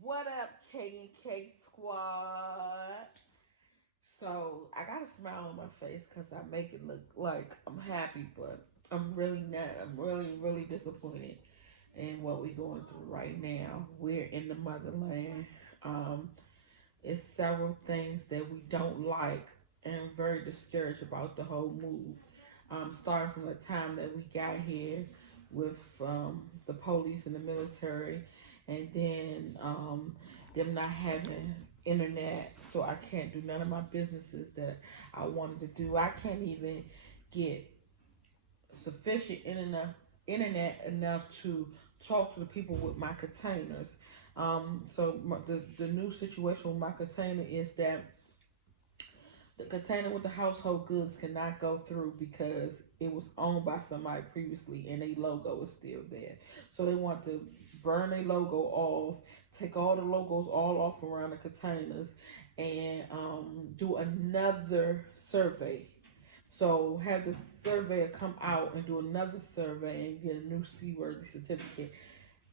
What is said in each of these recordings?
What up, K and K squad? So I got a smile on my face because I make it look like I'm happy, but I'm really not. I'm really, really disappointed in what we're going through right now. We're in the motherland. Um, it's several things that we don't like and very discouraged about the whole move. Starting from the time that we got here with the police and the military, and then them not having internet, so I can't do none of my businesses that I wanted to do. I can't even get sufficient internet enough to talk to the people with my containers. The new situation with my container is that the container with the household goods cannot go through because it was owned by somebody previously and a logo is still there. So they want to burn a logo off, take all the logos all off around the containers, and do another survey. So have the surveyor come out and do another survey and get a new seaworthy certificate.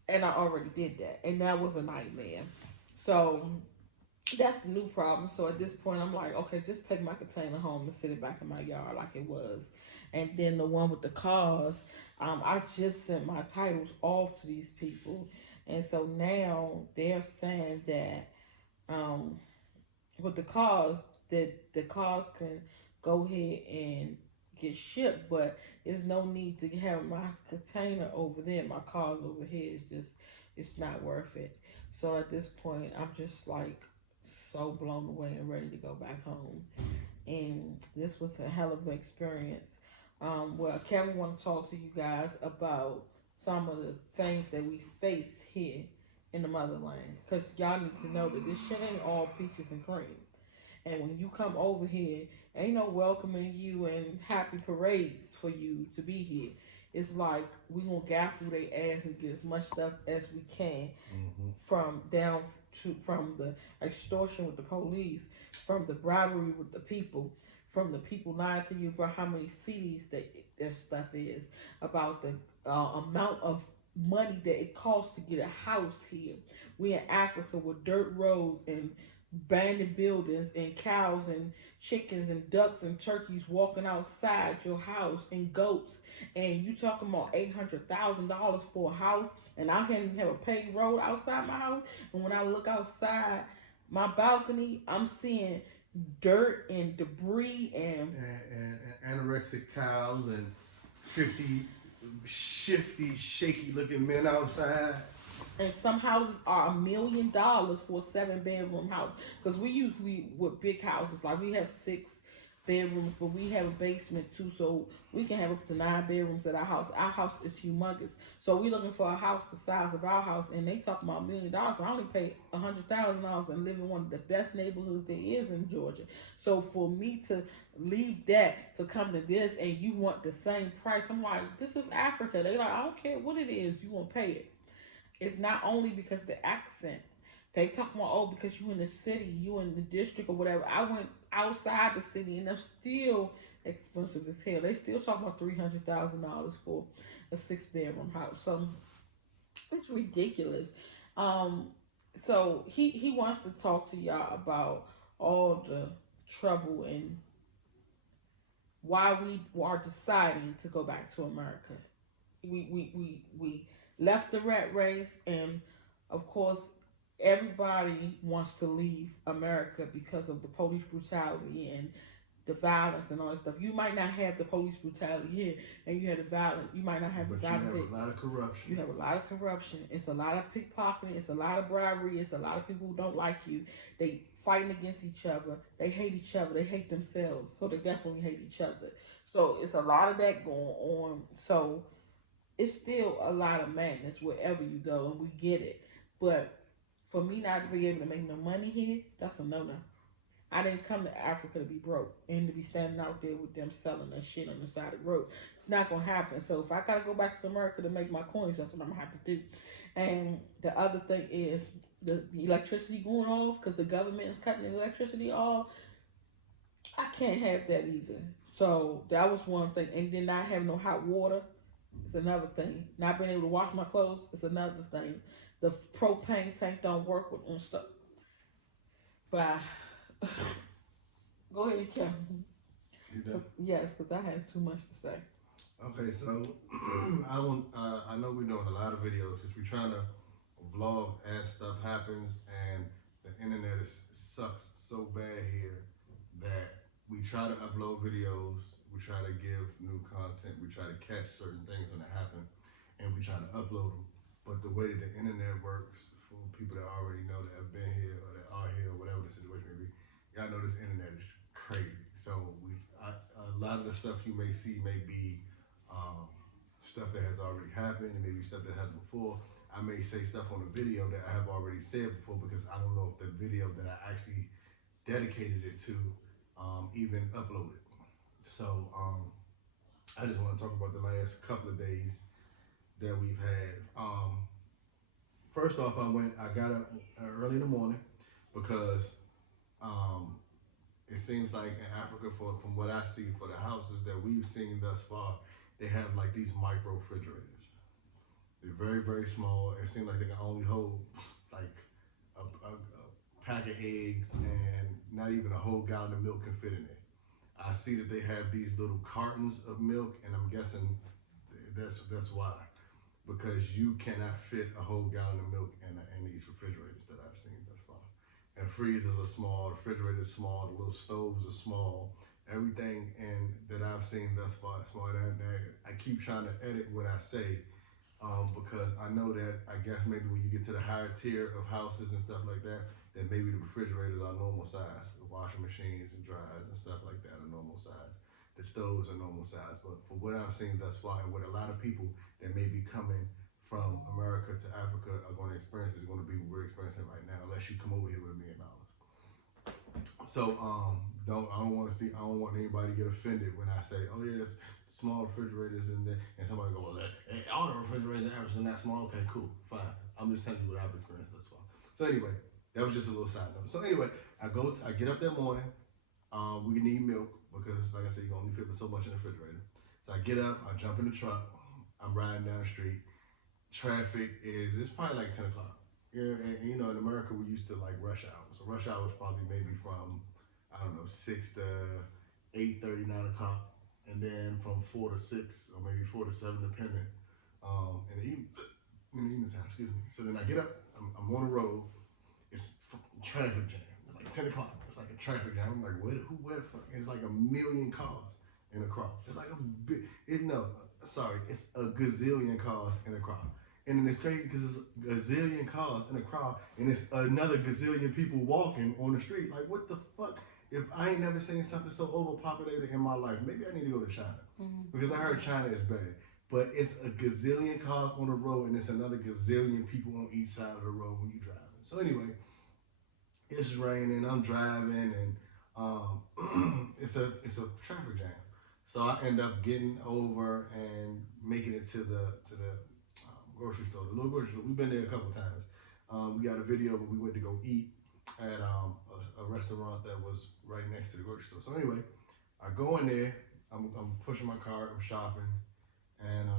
And I already did that, and that was a nightmare. So that's the new problem. So at this point, I'm like, okay, just take my container home and sit it back in my yard like it was. And then the one with the cars, I just sent my titles off to these people, and so now they're saying that um, with the cars, that the cars can go ahead and get shipped, but there's no need to have my container over there. My car's over here. It's not worth it. So at this point, I'm just like so blown away and ready to go back home. And this was a hell of an experience. Well, Kevin want to talk to you guys about some of the things that we face here in the motherland, because y'all need to know that this shit ain't all peaches and cream. And when you come over here, ain't no welcoming you and happy parades for you to be here. It's like we gonna gaffle their ass and get as much stuff as we can, from down from the extortion with the police, from the bribery with the people, from the people lying to you about how many CDs that their stuff is, about the amount of money that it costs to get a house here. We in Africa with dirt roads and abandoned buildings and cows and chickens and ducks and turkeys walking outside your house and goats, and you talking about $800,000 for a house, and I can't even have a paved road outside my house. And when I look outside my balcony, I'm seeing dirt and debris and anorexic cows and 50 shifty, shaky looking men outside. and some houses are $1 million for a 7 bedroom house. Because we usually with big houses, like we have 6 bedrooms, but we have a basement too, so we can have up to 9 bedrooms at our house. Our house is humongous, so we looking for a house the size of our house, and they talking about $1 million. So I only pay $100,000 and live in one of the best neighborhoods there is in Georgia. So for me to leave that to come to this, and you want the same price, I'm like, this is Africa. They like, I don't care what it is, you gonna pay it. It's not only because of the accent. They talk about, oh, because you in the city, you in the district or whatever. I went outside the city and they're still expensive as hell. They still talk about $300,000 for a 6 bedroom house. So it's ridiculous. Um, so he wants to talk to y'all about all the trouble and why we are deciding to go back to America. We left the rat race, and of course everybody wants to leave America because of the police brutality and the violence and all that stuff. You might not have the police brutality here, and you have the violence. You might not have the But violence. You have a lot of corruption. You have a lot of corruption. It's a lot of pickpocketing. It's a lot of bribery. It's a lot of people who don't like you. They fighting against each other. They hate each other. They hate themselves. So they definitely hate each other. So it's a lot of that going on. So it's still a lot of madness wherever you go, and we get it. But for me not to be able to make no money here, that's a no no. I didn't come to Africa to be broke and to be standing out there with them selling that shit on the side of the road. It's not gonna happen. So if I gotta go back to America to make my coins, that's what I'm gonna have to do. And the other thing is the electricity going off because the government is cutting the electricity off. I can't have that either. So that was one thing. And then not have no hot water. is another thing. Not being able to wash my clothes is another thing. The propane tank don't work with and stuff. But go ahead, Kim. You done? Yes, because I had too much to say. Okay, so I know we're doing a lot of videos since we're trying to vlog as stuff happens, and the internet sucks so bad here that we try to upload videos, we try to give new content, we try to catch certain things when they happen, and we try to upload them. But the way that the internet works, for people that already know that have been here or that are here or whatever the situation may be, y'all know this internet is crazy. So a lot of the stuff you may see may be stuff that has already happened, and maybe stuff that happened before. I may say stuff on a video that I have already said before because I don't know if the video that I actually dedicated it to even uploaded. So I just want to talk about the last couple of days that we've had. First off, I got up early in the morning because it seems like in Africa, from what I see for the houses that we've seen thus far, they have like these micro refrigerators. They're very, very small. It seems like they can only hold like a pack of eggs, and not even a whole gallon of milk can fit in there. I see that they have these little cartons of milk, and I'm guessing that's why, because you cannot fit a whole gallon of milk in these refrigerators that I've seen thus far. And freezers are small, refrigerators are small, the little stoves are small. Everything that I've seen thus far is small. And I keep trying to edit what I say because I know that I guess maybe when you get to the higher tier of houses and stuff like that maybe the refrigerators are normal size, the washing machines and dryers and stuff like that are normal size. The stoves are normal size. But for what I've seen thus far, and what a lot of people that may be coming from America to Africa are going to experience is going to be what we're experiencing right now, unless you come over here with $1 million. So I don't want anybody to get offended when I say, oh yeah, it's small refrigerators in there, and somebody go, well, hey, all the refrigerators in Africa are not small. Okay, cool, fine. I'm just telling you what I've experienced thus far. So anyway, that was just a little side note. So anyway, I get up that morning. We need milk because, like I said, you only fit with so much in the refrigerator. So I get up, I jump in the truck, I'm riding down the street. Traffic it's probably like 10 o'clock. Yeah, and in America we used to like rush hour. So rush hour was probably maybe from 6 to 8:30, 9 o'clock, and then from 4 to 6 or maybe 4 to 7 depending. In the evening time, excuse me. So then I get up, I'm on the road. It's traffic jam. It's like 10 o'clock. It's like a traffic jam. I'm like, where the fuck? It's like 1,000,000 cars in a crowd. It's like it's a gazillion cars in a crowd. And then it's crazy because it's a gazillion cars in a crowd, and it's another gazillion people walking on the street. Like, what the fuck? If I ain't never seen something so overpopulated in my life, maybe I need to go to China. Because I heard China is bad. But it's a gazillion cars on the road, and it's another gazillion people on each side of the road when you're driving. So anyway, it's raining, I'm driving, and it's a traffic jam. So I end up getting over and making it to the grocery store, the little grocery store. We've been there a couple times. We got a video where we went to go eat at a restaurant that was right next to the grocery store. So anyway, I go in there, I'm pushing my cart, I'm shopping, and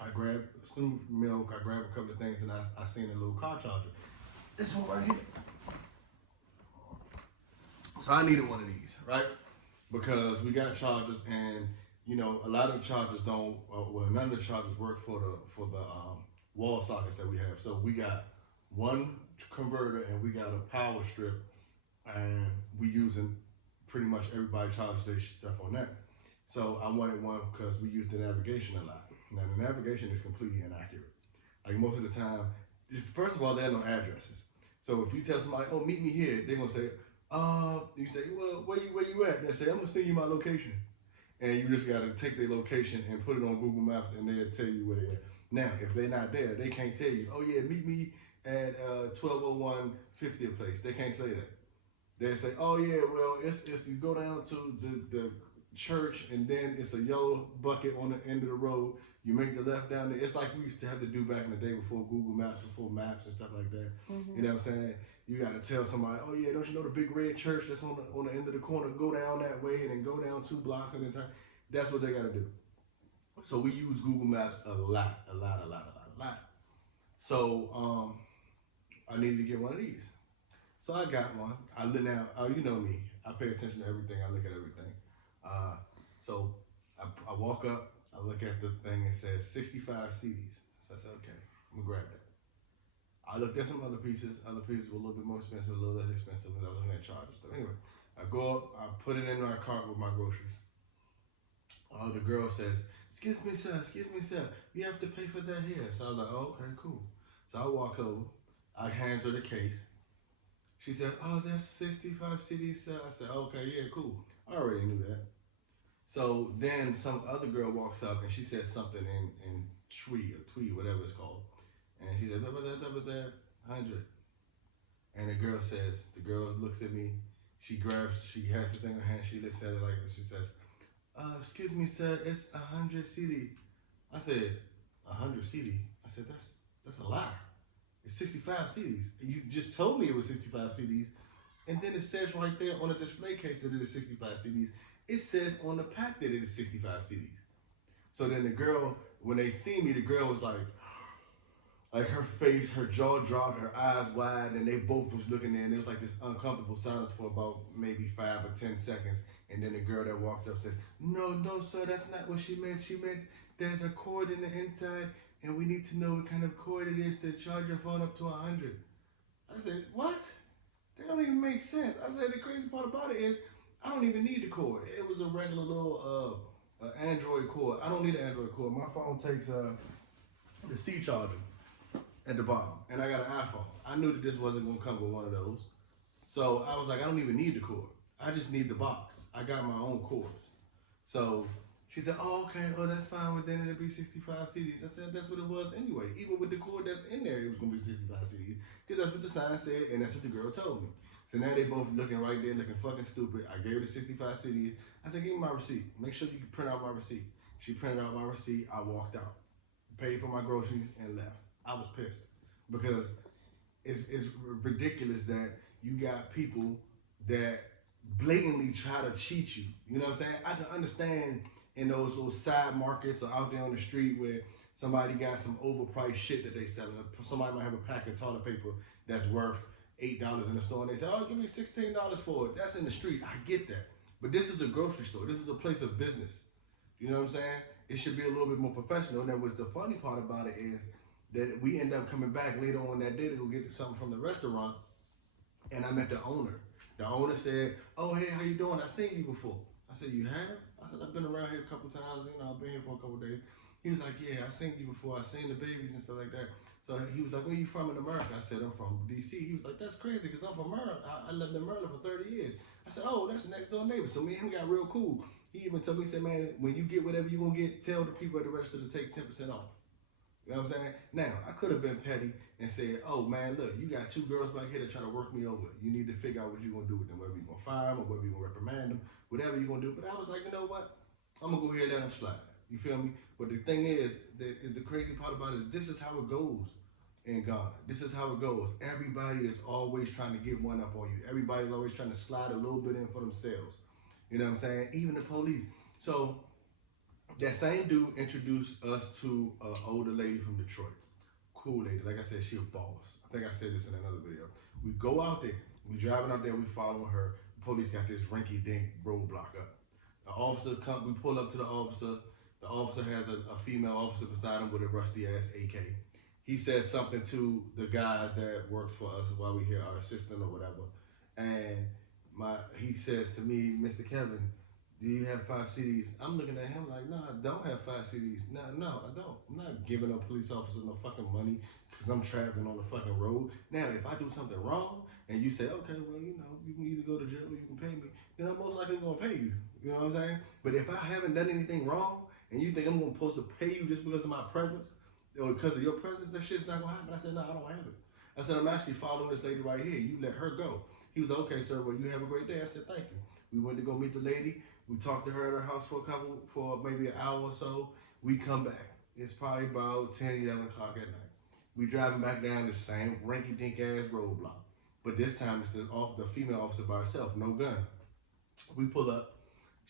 I grab some milk, I grab a couple of things, and I seen a little car charger. This one right here. So I needed one of these, right? Because we got chargers, and a lot of the chargers don't. Well, none of the chargers work for the wall sockets that we have. So we got one converter, and we got a power strip, and we using pretty much everybody charges their stuff on that. So I wanted one because we use the navigation a lot. Now the navigation is completely inaccurate. Like most of the time, first of all, there are no addresses. So if you tell somebody, "Oh, meet me here," they're gonna say, you say, "Well, where you at?" They say, "I'm gonna send you my location," and you just gotta take their location and put it on Google Maps, and they'll tell you where they're at. Now, if they're not there, they can't tell you, "Oh yeah, meet me at 1201 50th place." They can't say that. They say, "Oh yeah, well, it's you go down to the church, and then it's a yellow bucket on the end of the road. You make the left down there." It's like we used to have to do back in the day before Google Maps, before maps and stuff like that. Mm-hmm. You know what I'm saying? You got to tell somebody, "Oh yeah, don't you know the big red church that's on the end of the corner? Go down that way, and then go down 2 blocks at a time." That's what they got to do. So we use Google Maps a lot, a lot, a lot, a lot, a lot. So I needed to get one of these. So I got one. I look now. You know me. I pay attention to everything. I look at everything. Uh, so I walk up. I look at the thing. It says 65 CDs. So I said, okay, I'm gonna grab that. I looked at some other pieces. Other pieces were a little bit more expensive, a little less expensive. And I was looking at charges. So anyway, I go up. I put it in my cart with my groceries. The girl says, "Excuse me, sir. Excuse me, sir. You have to pay for that here." So I was like, "Oh, okay, cool." So I walk over. I hand her the case. She said, "Oh, that's 65 CDs, sir." I said, "Okay, yeah, cool. I already knew that." So then some other girl walks up and she says something in tweet, whatever it's called. And she said, "That, 100." And the girl looks at me. She has the thing in her hand. She looks at it like this. She says, "Excuse me, sir, it's 100 CD." I said, "100 CD?" I said, "That's a lie. It's 65 CDs. You just told me it was 65 CDs. And then it says right there on the display case that it is 65 CDs. It says on the pack that it is 65 CDs. So then the girl, when they see me, the girl was like her face, her jaw dropped, her eyes wide, and they both was looking there, and it was like this uncomfortable silence for about maybe 5 or 10 seconds. And then the girl that walked up says, "No, no, sir, that's not what she meant. She meant there's a cord in the inside, and we need to know what kind of cord it is to charge your phone up to 100." I said, "What? That don't even make sense." I said, "The crazy part about it is I don't even need the cord. It was a regular little Android cord. I don't need an Android cord. My phone takes the C charger at the bottom, and I got an iPhone. I knew that this wasn't gonna come with one of those, so I was like, I don't even need the cord. I just need the box. I got my own cords." So she said, "Oh, okay, oh, that's fine. Well, then it'll be 65 CDs." I said, "That's what it was anyway. Even with the cord that's in there, it was gonna be 65 CDs because that's what the sign said, and that's what the girl told me." So now they both looking right there, looking fucking stupid. I gave her the 65 CDs. I said, "Give me my receipt. Make sure you can print out my receipt." She printed out my receipt. I walked out, paid for my groceries, and left. I was pissed because it's ridiculous that you got people that blatantly try to cheat you. You know what I'm saying? I can understand in those little side markets or out there on the street where somebody got some overpriced shit that they selling. Somebody might have a pack of toilet paper that's worth $8 in the store, and they say, "Oh, give me $16 for it." That's in the street. I get that, but this is a grocery store. This is a place of business. You know what I'm saying? It should be a little bit more professional. And then what's the funny part about it is that we end up coming back later on that day to go get something from the restaurant, and I met the owner. The owner said, "Oh, hey, how you doing? I seen you before." I said, "You have?" I said, "I've been around here a couple times. I've been here for a couple days." He was like, "Yeah, I seen you before. I seen the babies and stuff like that." So he was like, "Where you from in America?" I said, "I'm from DC." He was like, "That's crazy because I'm from Maryland. I lived in Maryland for 30 years." I said, "Oh, that's the next door neighbor." So me and him got real cool. He even told me, he said, "Man, when you get whatever you gonna get, tell the people at the register to take 10% off." You know what I'm saying? Now, I could have been petty and said, "Oh, man, look, you got two girls back here that try to work me over. You need to figure out what you're going to do with them, whether you're going to fire them or whether you're going to reprimand them, whatever you're going to do." But I was like, you know what? I'm going to go ahead and let them slide. You feel me? But the thing is, the crazy part about it is this is how it goes in Ghana. This is how it goes. Everybody is always trying to get one up on you. Everybody's always trying to slide a little bit in for themselves. You know what I'm saying? Even the police. So that same dude introduced us to an older lady from Detroit. Cool lady. Like I said, she a boss. I think I said this in another video. We go out there. We driving out there. We following her. The police got this rinky-dink roadblock up. The officer come. We pull up to the officer. The officer has a female officer beside him with a rusty ass AK. He says something to the guy that works for us while we hear our assistant or whatever. And he says to me, "Mr. Kevin, do you have 5 CDs?" I'm looking at him like, "No, I don't have 5 CDs. No, I don't. I'm not giving a police officer no fucking money because I'm traveling on the fucking road. Now, if I do something wrong and you say, okay, well, you can either go to jail or you can pay me, then I'm most likely going to pay you." You know what I'm saying? But if I haven't done anything wrong and you think I'm supposed to pay you just because of my presence or because of your presence, that shit's not going to happen. I said, "No, I don't have it." I said, "I'm actually following this lady right here. You let her go." He was like, "Okay, sir, well, you have a great day." I said, "Thank you." We went to go meet the lady. We talked to her at her house for maybe an hour or so. We come back. It's probably about 10, 11 o'clock at night. We driving back down the same rinky-dink ass roadblock. But this time it's the female officer by herself, no gun. We pull up.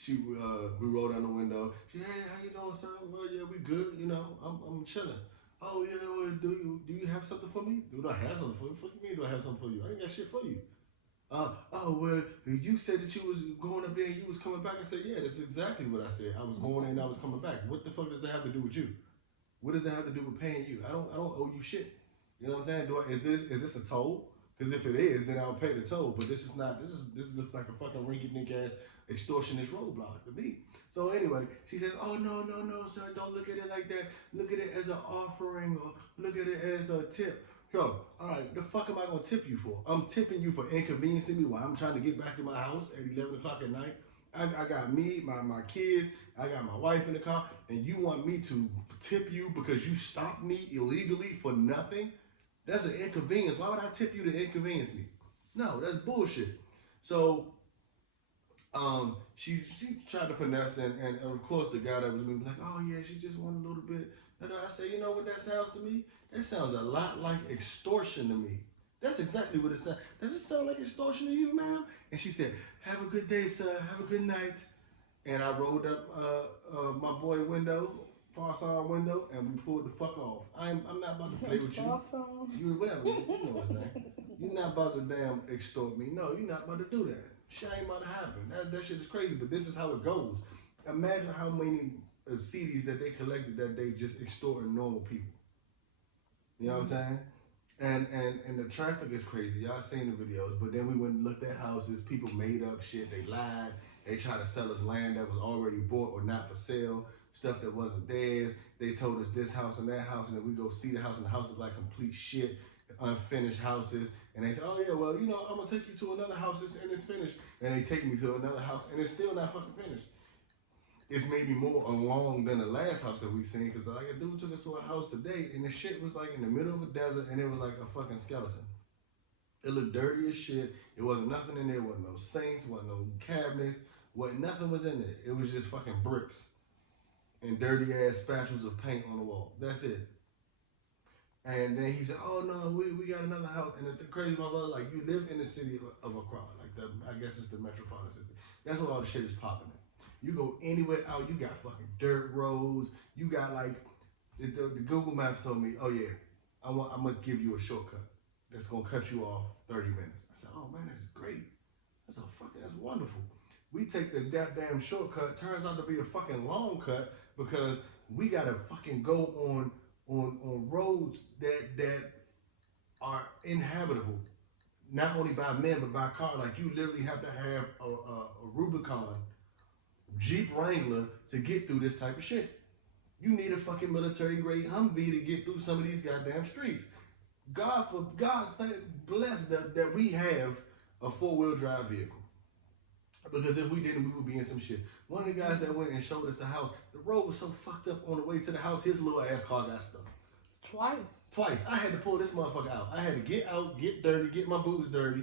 We rolled down the window. She, hey, how you doing, son? Well, yeah, we good. You know, I'm chilling. Oh yeah, well, do you have something for me? Do I have something for you? What do you mean? Do I have something for you? I ain't got shit for you. Oh well, you said that you was going up there and you was coming back. I said, yeah, that's exactly what I said. I was going in and I was coming back. What the fuck does that have to do with you? What does that have to do with paying you? I don't owe you shit. You know what I'm saying? Is this a toll? Because if it is, then I'll pay the toll. But this is not. This looks like a fucking rinky-dink ass extortionist roadblock to me. So anyway, she says, "Oh no, sir, don't look at it like that. Look at it as an offering, or look at it as a tip." Yo, all right, the fuck am I gonna tip you for? I'm tipping you for inconveniencing me while I'm trying to get back to my house at 11 o'clock at night. I got me, my kids, I got my wife in the car, and you want me to tip you because you stopped me illegally for nothing? That's an inconvenience. Why would I tip you to inconvenience me? No, that's bullshit. So she tried to finesse, and of course the guy that was with me was like, oh yeah, she just wanted a little bit. And I said, you know what that sounds to me? That sounds a lot like extortion to me. That's exactly what it sounds. Does it sound like extortion to you, ma'am? And she said, have a good day, sir. Have a good night. And I rolled up my boy window, far side window, and we pulled the fuck off. I'm not about to play with you. You whatever, you know his name. You're not about to damn extort me. No, you're not about to do that. Shit ain't about to happen. That shit is crazy, but this is how it goes. Imagine how many CDs that they collected that day just extorting normal people. You know what I'm saying? And the traffic is crazy. Y'all seen the videos, but then we went and looked at houses. People made up shit. They lied. They tried to sell us land that was already bought or not for sale. Stuff that wasn't theirs. They told us this house and that house, and then we go see the house, and the house looked like complete shit, unfinished houses. And they say, oh yeah, well, you know, I'm gonna take you to another house and it's finished. And they take me to another house and it's still not fucking finished. It's maybe more along than the last house that we seen, because like a dude took us to a house today and the shit was like in the middle of a desert and it was like a fucking skeleton. It looked dirty as shit. It wasn't nothing in there. Wasn't no sinks. Wasn't no cabinets. Nothing was in there. It was just fucking bricks and dirty ass spatulas of paint on the wall. That's it. And then he said, "Oh no, we got another house." And the crazy motherfucker, like, you live in the city of Accra, like I guess it's the metropolitan city. That's where all the shit is popping in. You go anywhere out, you got fucking dirt roads. You got like the Google Maps told me, "Oh yeah, I'm gonna give you a shortcut that's gonna cut you off 30 minutes." I said, "Oh man, that's great. That's wonderful." We take the goddamn shortcut. Turns out to be a fucking long cut because we gotta fucking go on roads that are inhabitable, not only by men but by car. Like, you literally have to have a Rubicon Jeep Wrangler to get through this type of shit. You need a fucking military grade Humvee to get through some of these goddamn streets. God bless that we have a 4-wheel drive vehicle. Because if we didn't, we would be in some shit. One of the guys that went and showed us the house, the road was so fucked up on the way to the house, his little ass car got stuck. Twice. I had to pull this motherfucker out. I had to get out, get dirty, get my boots dirty.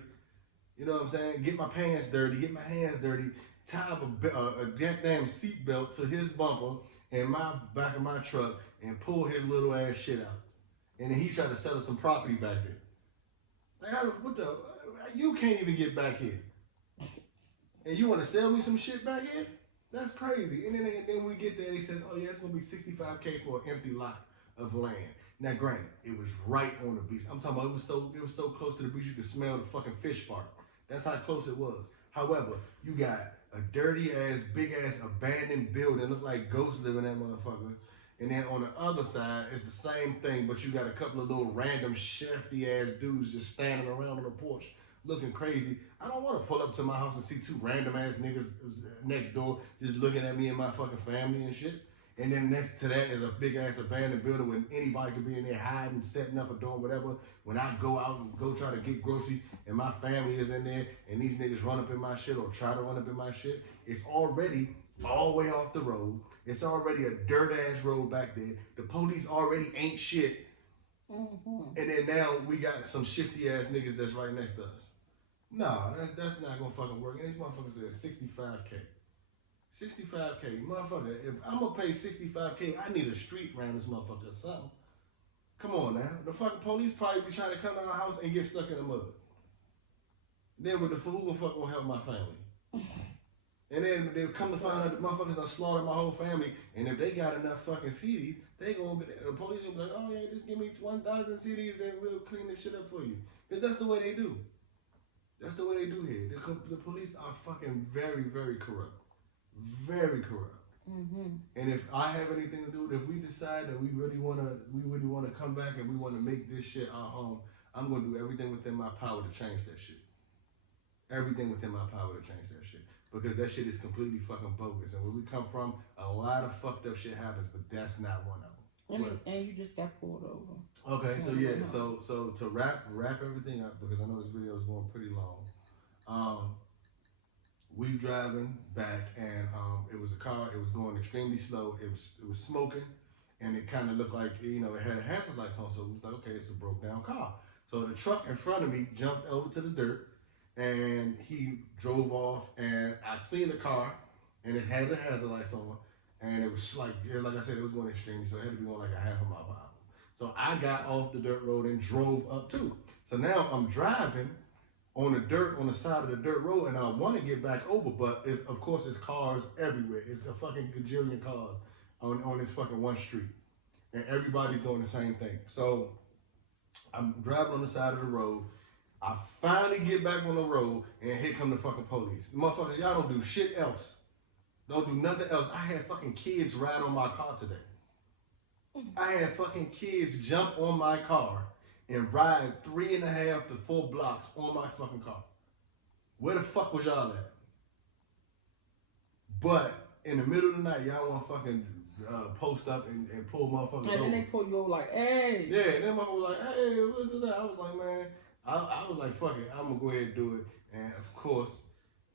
You know what I'm saying? Get my pants dirty, get my hands dirty, tie up a goddamn seatbelt to his bumper and my back of my truck and pull his little ass shit out. And then he tried to sell us some property back there. Like, what the? You can't even get back here. And you want to sell me some shit back here? That's crazy. And then we get there and he says, oh yeah, it's going to be $65K for an empty lot of land. Now granted, it was right on the beach. I'm talking about it was so close to the beach you could smell the fucking fish fart. That's how close it was. However, you got a dirty ass, big ass abandoned building, look like ghosts live in that motherfucker. And then on the other side, it's the same thing, but you got a couple of little random shifty ass dudes just standing around on the porch looking crazy. I don't want to pull up to my house and see 2 random ass niggas next door just looking at me and my fucking family and shit. And then next to that is a big ass abandoned building where anybody could be in there hiding, setting up a door, whatever. When I go out and go try to get groceries and my family is in there and these niggas run up in my shit or try to run up in my shit, it's already all the way off the road. It's already a dirt ass road back there. The police already ain't shit. Mm-hmm. And then now we got some shifty ass niggas that's right next to us. No, that's not gonna fucking work. And these motherfuckers said $65K. $65K, motherfucker. If I'm gonna pay $65K, I need a street around this motherfucker or something. Come on now. The fucking police probably be trying to come to our house and get stuck in the mud. Then with the fool, who the fuck gonna help my family? And then they come to find out the motherfuckers done slaughtered my whole family. And if they got enough fucking CDs, they gonna be, the police gonna be like, oh yeah, just give me 1,000 CDs and we'll clean this shit up for you. Because that's the way they do. That's the way they do here. The police are fucking very, very corrupt. Very corrupt. Mm-hmm. And if I have anything to do with it, if we decide that we really wanna come back and we wanna make this shit our home, I'm gonna do everything within my power to change that shit. Everything within my power to change that shit. Because that shit is completely fucking bogus. And where we come from, a lot of fucked up shit happens, but that's not one of them. And you just got pulled over. Okay, so yeah, so to wrap everything up, because I know this video is going pretty long. We driving back, and it was a car. It was going extremely slow. It was smoking, and it kind of looked like, you know, it had a hazard lights on. So it was like, okay, it's a broke down car. So the truck in front of me jumped over to the dirt, and he drove off. And I seen the car, and it had the hazard lights on, and it was like I said, it was going extremely, so it had to be going like a half a mile per hour. So I got off the dirt road and drove up too. So now I'm driving on the dirt, on the side of the dirt road, and I want to get back over, but of course it's cars everywhere. It's a fucking gajillion cars on this fucking one street, and everybody's doing the same thing. So I'm driving on the side of the road. I finally get back on the road, and here come the fucking police. The motherfuckers, y'all don't do shit else. Don't do nothing else. I had fucking kids ride on my car today. I had fucking kids jump on my car and ride 3.5 to 4 blocks on my fucking car. Where the fuck was y'all at? But in the middle of the night, y'all want to fucking post up and pull motherfuckers over. And then they pull you over like, hey. Yeah, and then motherfuckers was like, hey, what's that? I was like, man, I was like, fuck it, I'm gonna go ahead and do it. And of course,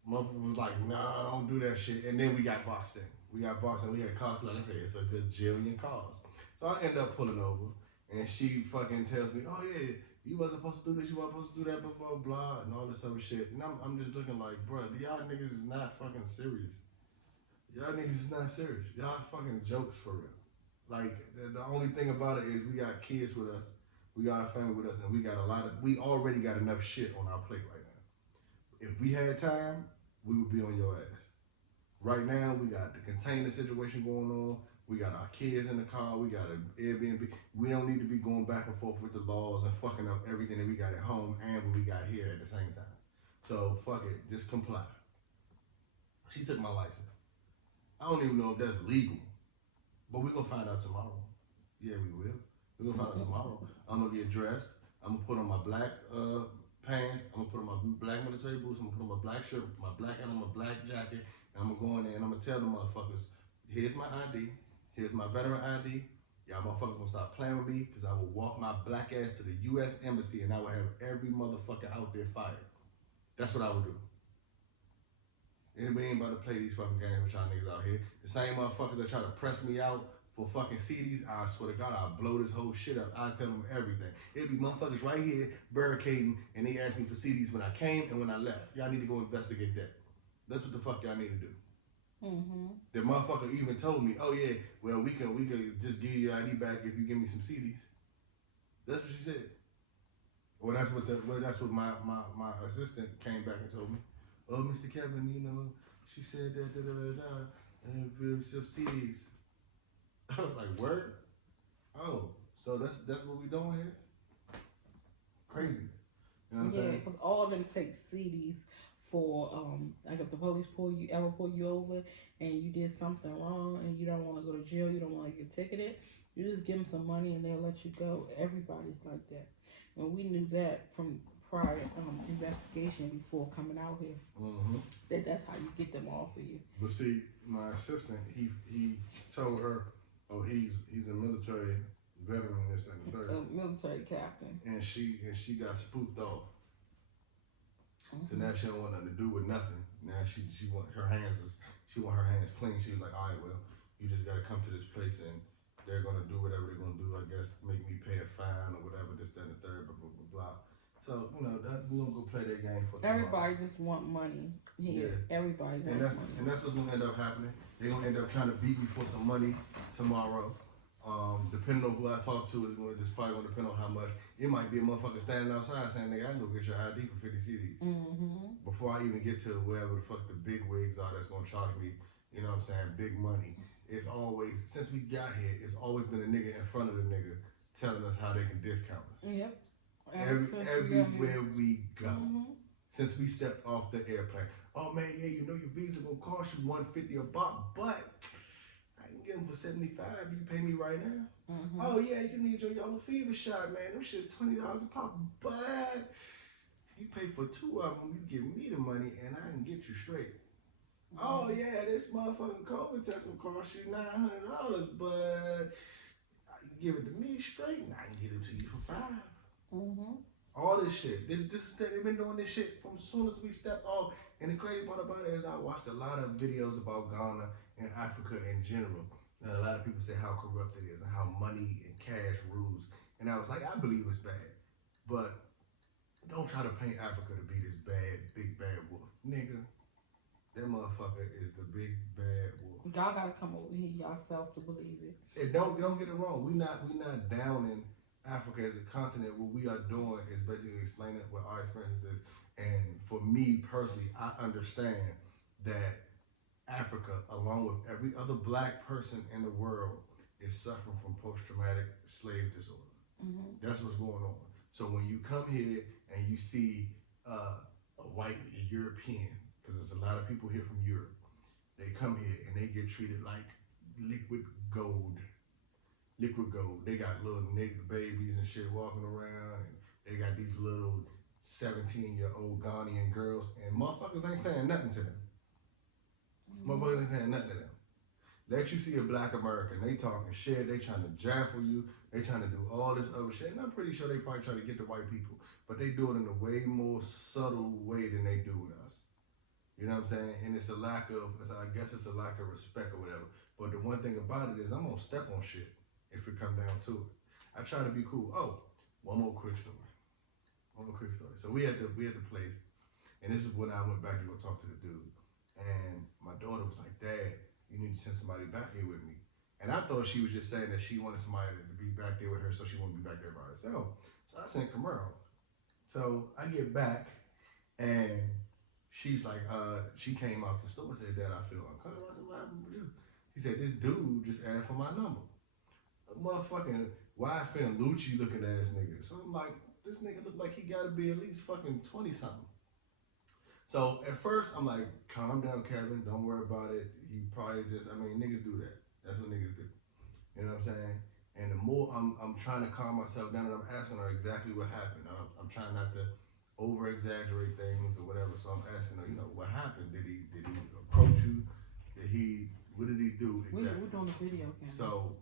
motherfucker was like, nah, don't do that shit. And then we got boxed in. We had cars, like I said, it's a gajillion cars. So I end up pulling over, and she fucking tells me, oh yeah, you wasn't supposed to do this, you wasn't supposed to do that, blah, blah, blah, and all this other shit. And I'm just looking like, bro, y'all niggas is not fucking serious. Y'all niggas is not serious. Y'all fucking jokes for real. Like, the only thing about it is we got kids with us, we got a family with us, and we already got enough shit on our plate right now. If we had time, we would be on your ass. Right now, we got the container situation going on. We got our kids in the car. We got an Airbnb. We don't need to be going back and forth with the laws and fucking up everything that we got at home and what we got here at the same time. So, fuck it. Just comply. She took my license. I don't even know if that's legal. But we're going to find out tomorrow. Yeah, we will. We're going to find out tomorrow. I'm going to get dressed. I'm going to put on my black pants. I'm going to put on my black military boots. I'm going to put on my black shirt, my black hat, my black jacket. And I'm going to go in there and I'm going to tell the motherfuckers, here's my ID. Here's my veteran ID. Y'all motherfuckers gonna stop playing with me because I will walk my black ass to the U.S. Embassy and I will have every motherfucker out there fired. That's what I would do. Anybody ain't about to play these fucking games with y'all niggas out here. The same motherfuckers that try to press me out for fucking CDs, I swear to God, I'll blow this whole shit up. I'll tell them everything. It'll be motherfuckers right here barricading and they asked me for CDs when I came and when I left. Y'all need to go investigate that. That's what the fuck y'all need to do. Mm-hmm. The motherfucker even told me, oh yeah, well we can just give you your ID back if you give me some CDs. That's what she said. Well, that's what my assistant came back and told me. Oh, Mr. Kevin, you know, she said that and we'll some CDs. I was like, word? Oh, so that's what we doing here? Crazy. You know what I'm saying? Because all of them take CDs for like if the police pull you over and you did something wrong and you don't want to go to jail, you don't want to get ticketed, you just give them some money and they'll let you go. Everybody's like that, and we knew that from prior investigation before coming out here. Mm-hmm. That's how you get them off of you. But see, my assistant, he told her, oh, he's a military veteran, this and the third, A military captain, and she got spooked off. Mm-hmm. So now she don't want nothing to do with nothing. Now she want her hands clean. She was like, all right, well, you just gotta come to this place and they're gonna do whatever they're gonna do. I guess make me pay a fine or whatever, this, that, and the third, blah, blah, blah, blah. So, you know, we're gonna go play that game for tomorrow. Everybody just want money here. Yeah. Everybody wants money. And that's what's gonna end up happening. They're gonna end up trying to beat me for some money tomorrow. Depending on who I talk to, it's probably gonna depend on how much. It might be a motherfucker standing outside saying, "Nigga, I can go get your ID for 50 CDs." Before I even get to wherever the fuck the big wigs are that's gonna charge me, you know what I'm saying, big money. It's always, since we got here, it's always been a nigga in front of the nigga telling us how they can discount us. Yep. Ever since Everywhere we go. Mm-hmm. Since we stepped off the airplane. Oh man, yeah, you know your visa gonna cost you 150 a pop, but I can get them for 75. You can pay me right now. Oh yeah, you need your yellow fever shot, man. Them shit's $20 a pop, but you pay for 2 of them, you give me the money, and I can get you straight. Oh yeah, this motherfucking COVID test will cost you $900, but you give it to me straight, and I can get it to you for 5. All this shit. This they've been doing this shit from as soon as we stepped off. And the crazy part about it is I watched a lot of videos about Ghana and Africa in general. And a lot of people say how corrupt it is and how money and cash rules. And I was like, I believe it's bad. But don't try to paint Africa to be this bad, big bad wolf. Nigga, that motherfucker is the big bad wolf. Y'all gotta come over here yourself to believe it. And don't get it wrong. We not downing Africa as a continent. What we are doing is basically explaining what our experiences is. And for me personally, I understand that Africa, along with every other black person in the world, is suffering from post-traumatic slave disorder. That's what's going on. So when you come here and you see a white European, because there's a lot of people here from Europe, they come here and they get treated like liquid gold. Liquid gold. They got little nigga babies and shit walking around, and they got these little 17-year-old Ghanaian girls, and motherfuckers ain't saying nothing to them. Motherfuckers ain't saying nothing to them. Let you see a black American, they talking shit, they trying to jaffle you, they trying to do all this other shit, and I'm pretty sure they probably try to get the white people, but they do it in a way more subtle way than they do with us. You know what I'm saying? And it's a lack of, I guess it's a lack of respect or whatever. But the one thing about it is I'm gonna step on shit if it come down to it. I try to be cool. Oh, one more quick story. So we had the place, and this is when I went back to go talk to the dude. And my daughter was like, "Dad, you need to send somebody back here with me." And I thought she was just saying that she wanted somebody to be back there with her, so she wouldn't be back there by herself. So I sent Camaro. So I get back, and she's like, she came out the store and said, "Dad, I feel uncomfortable." I said, "What happened with you?" He said, "This dude just asked for my number. A motherfucking YFN Lucci looking ass nigga." So I'm like, this nigga look like he gotta be at least fucking 20 something. So at first I'm like, calm down, Kevin, don't worry about it. He probably just, niggas do that. That's what niggas do. You know what I'm saying? And the more I'm trying to calm myself down, and I'm asking her exactly what happened. I'm trying not to over exaggerate things or whatever. So I'm asking her, what happened? Did he approach you? What did he do exactly? We're doing a video camera. So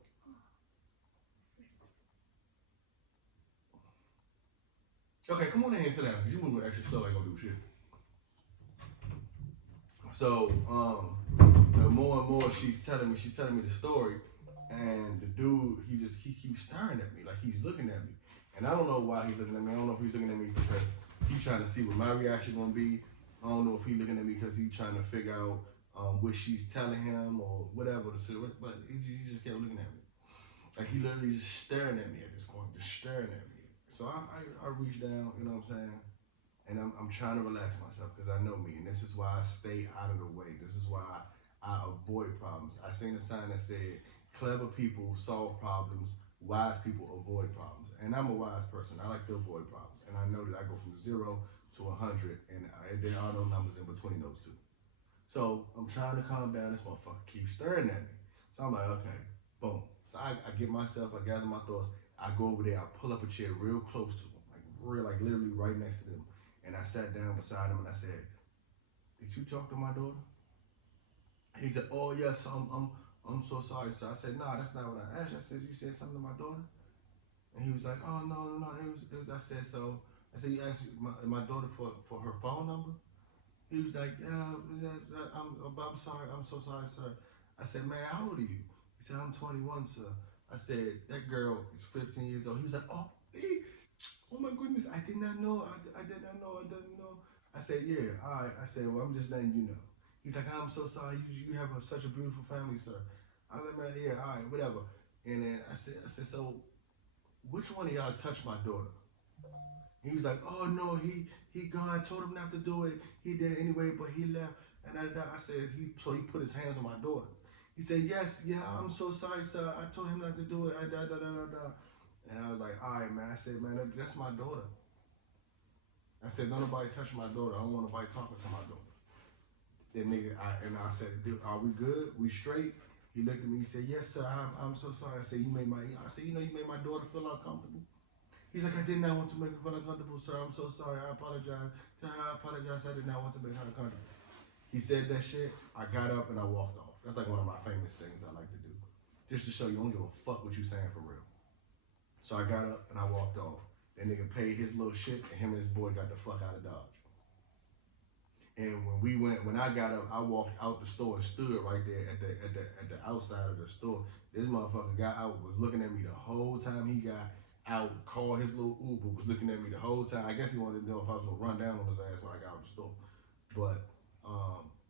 okay, come on in and sit down, because you moving extra slow, ain't gonna do shit. So, the more and more she's telling me the story, and the dude, he keeps staring at me, like he's looking at me. And I don't know why he's looking at me. I don't know if he's looking at me because he's trying to see what my reaction gonna be. I don't know if he's looking at me because he's trying to figure out what she's telling him or whatever, but he just kept looking at me. Like he literally just staring at me at this point, just staring at me. So I reach down, you know what I'm saying? And I'm trying to relax myself because I know me. And this is why I stay out of the way. This is why I avoid problems. I seen a sign that said, clever people solve problems, wise people avoid problems. And I'm a wise person. I like to avoid problems. And I know that I go from 0 to 100, and there are no numbers in between those two. So I'm trying to calm down. This motherfucker keeps staring at me. So I'm like, okay, boom. So I get myself, I gather my thoughts. I go over there, I pull up a chair real close to him, like literally right next to them. And I sat down beside him and I said, "Did you talk to my daughter?" He said, "Oh yes, I'm so sorry, sir." I said, "Nah, that's not what I asked you." I said, "You said something to my daughter?" And he was like, "Oh no, it was I said so." I said, "You asked my daughter for her phone number?" He was like, "Yeah, I'm sorry, I'm so sorry, sir." I said, "Man, how old are you?" He said, "I'm 21, sir." I said, "That girl is 15 years old." He was like, "Oh my goodness, I did not know. I did not know. I didn't know." I said, "Yeah, all right." I said, "Well, I'm just letting you know." He's like, "I'm so sorry. You have such a beautiful family, sir." I was like, "Man, yeah, all right, whatever." And then I said, so which one of y'all touched my daughter? He was like, oh no, he gone. I told him not to do it. He did it anyway, but he left. And I said, so he put his hands on my daughter. He said, yes, yeah, I'm so sorry, sir. I told him not to do it. And I was like, all right, man. I said, man, that's my daughter. I said, don't nobody touch my daughter. I don't want nobody talking to my daughter. That nigga, I said, are we good? We straight? He looked at me. He said, yes, sir. I'm so sorry. I said, I said, you made my daughter feel uncomfortable. He's like, I did not want to make her feel uncomfortable, sir. I'm so sorry. I apologize. I did not want to make her uncomfortable. He said that shit. I got up and I walked off. That's like one of my famous things I like to do. Just to show you, I don't give a fuck what you saying for real. So I got up and I walked off. That nigga paid his little shit and him and his boy got the fuck out of Dodge. And when I got up, I walked out the store and stood right there at the outside of the store. This motherfucker got out, was looking at me the whole time he got out, called his little Uber, was looking at me the whole time. I guess he wanted to know if I was gonna run down on his ass when I got out the store. But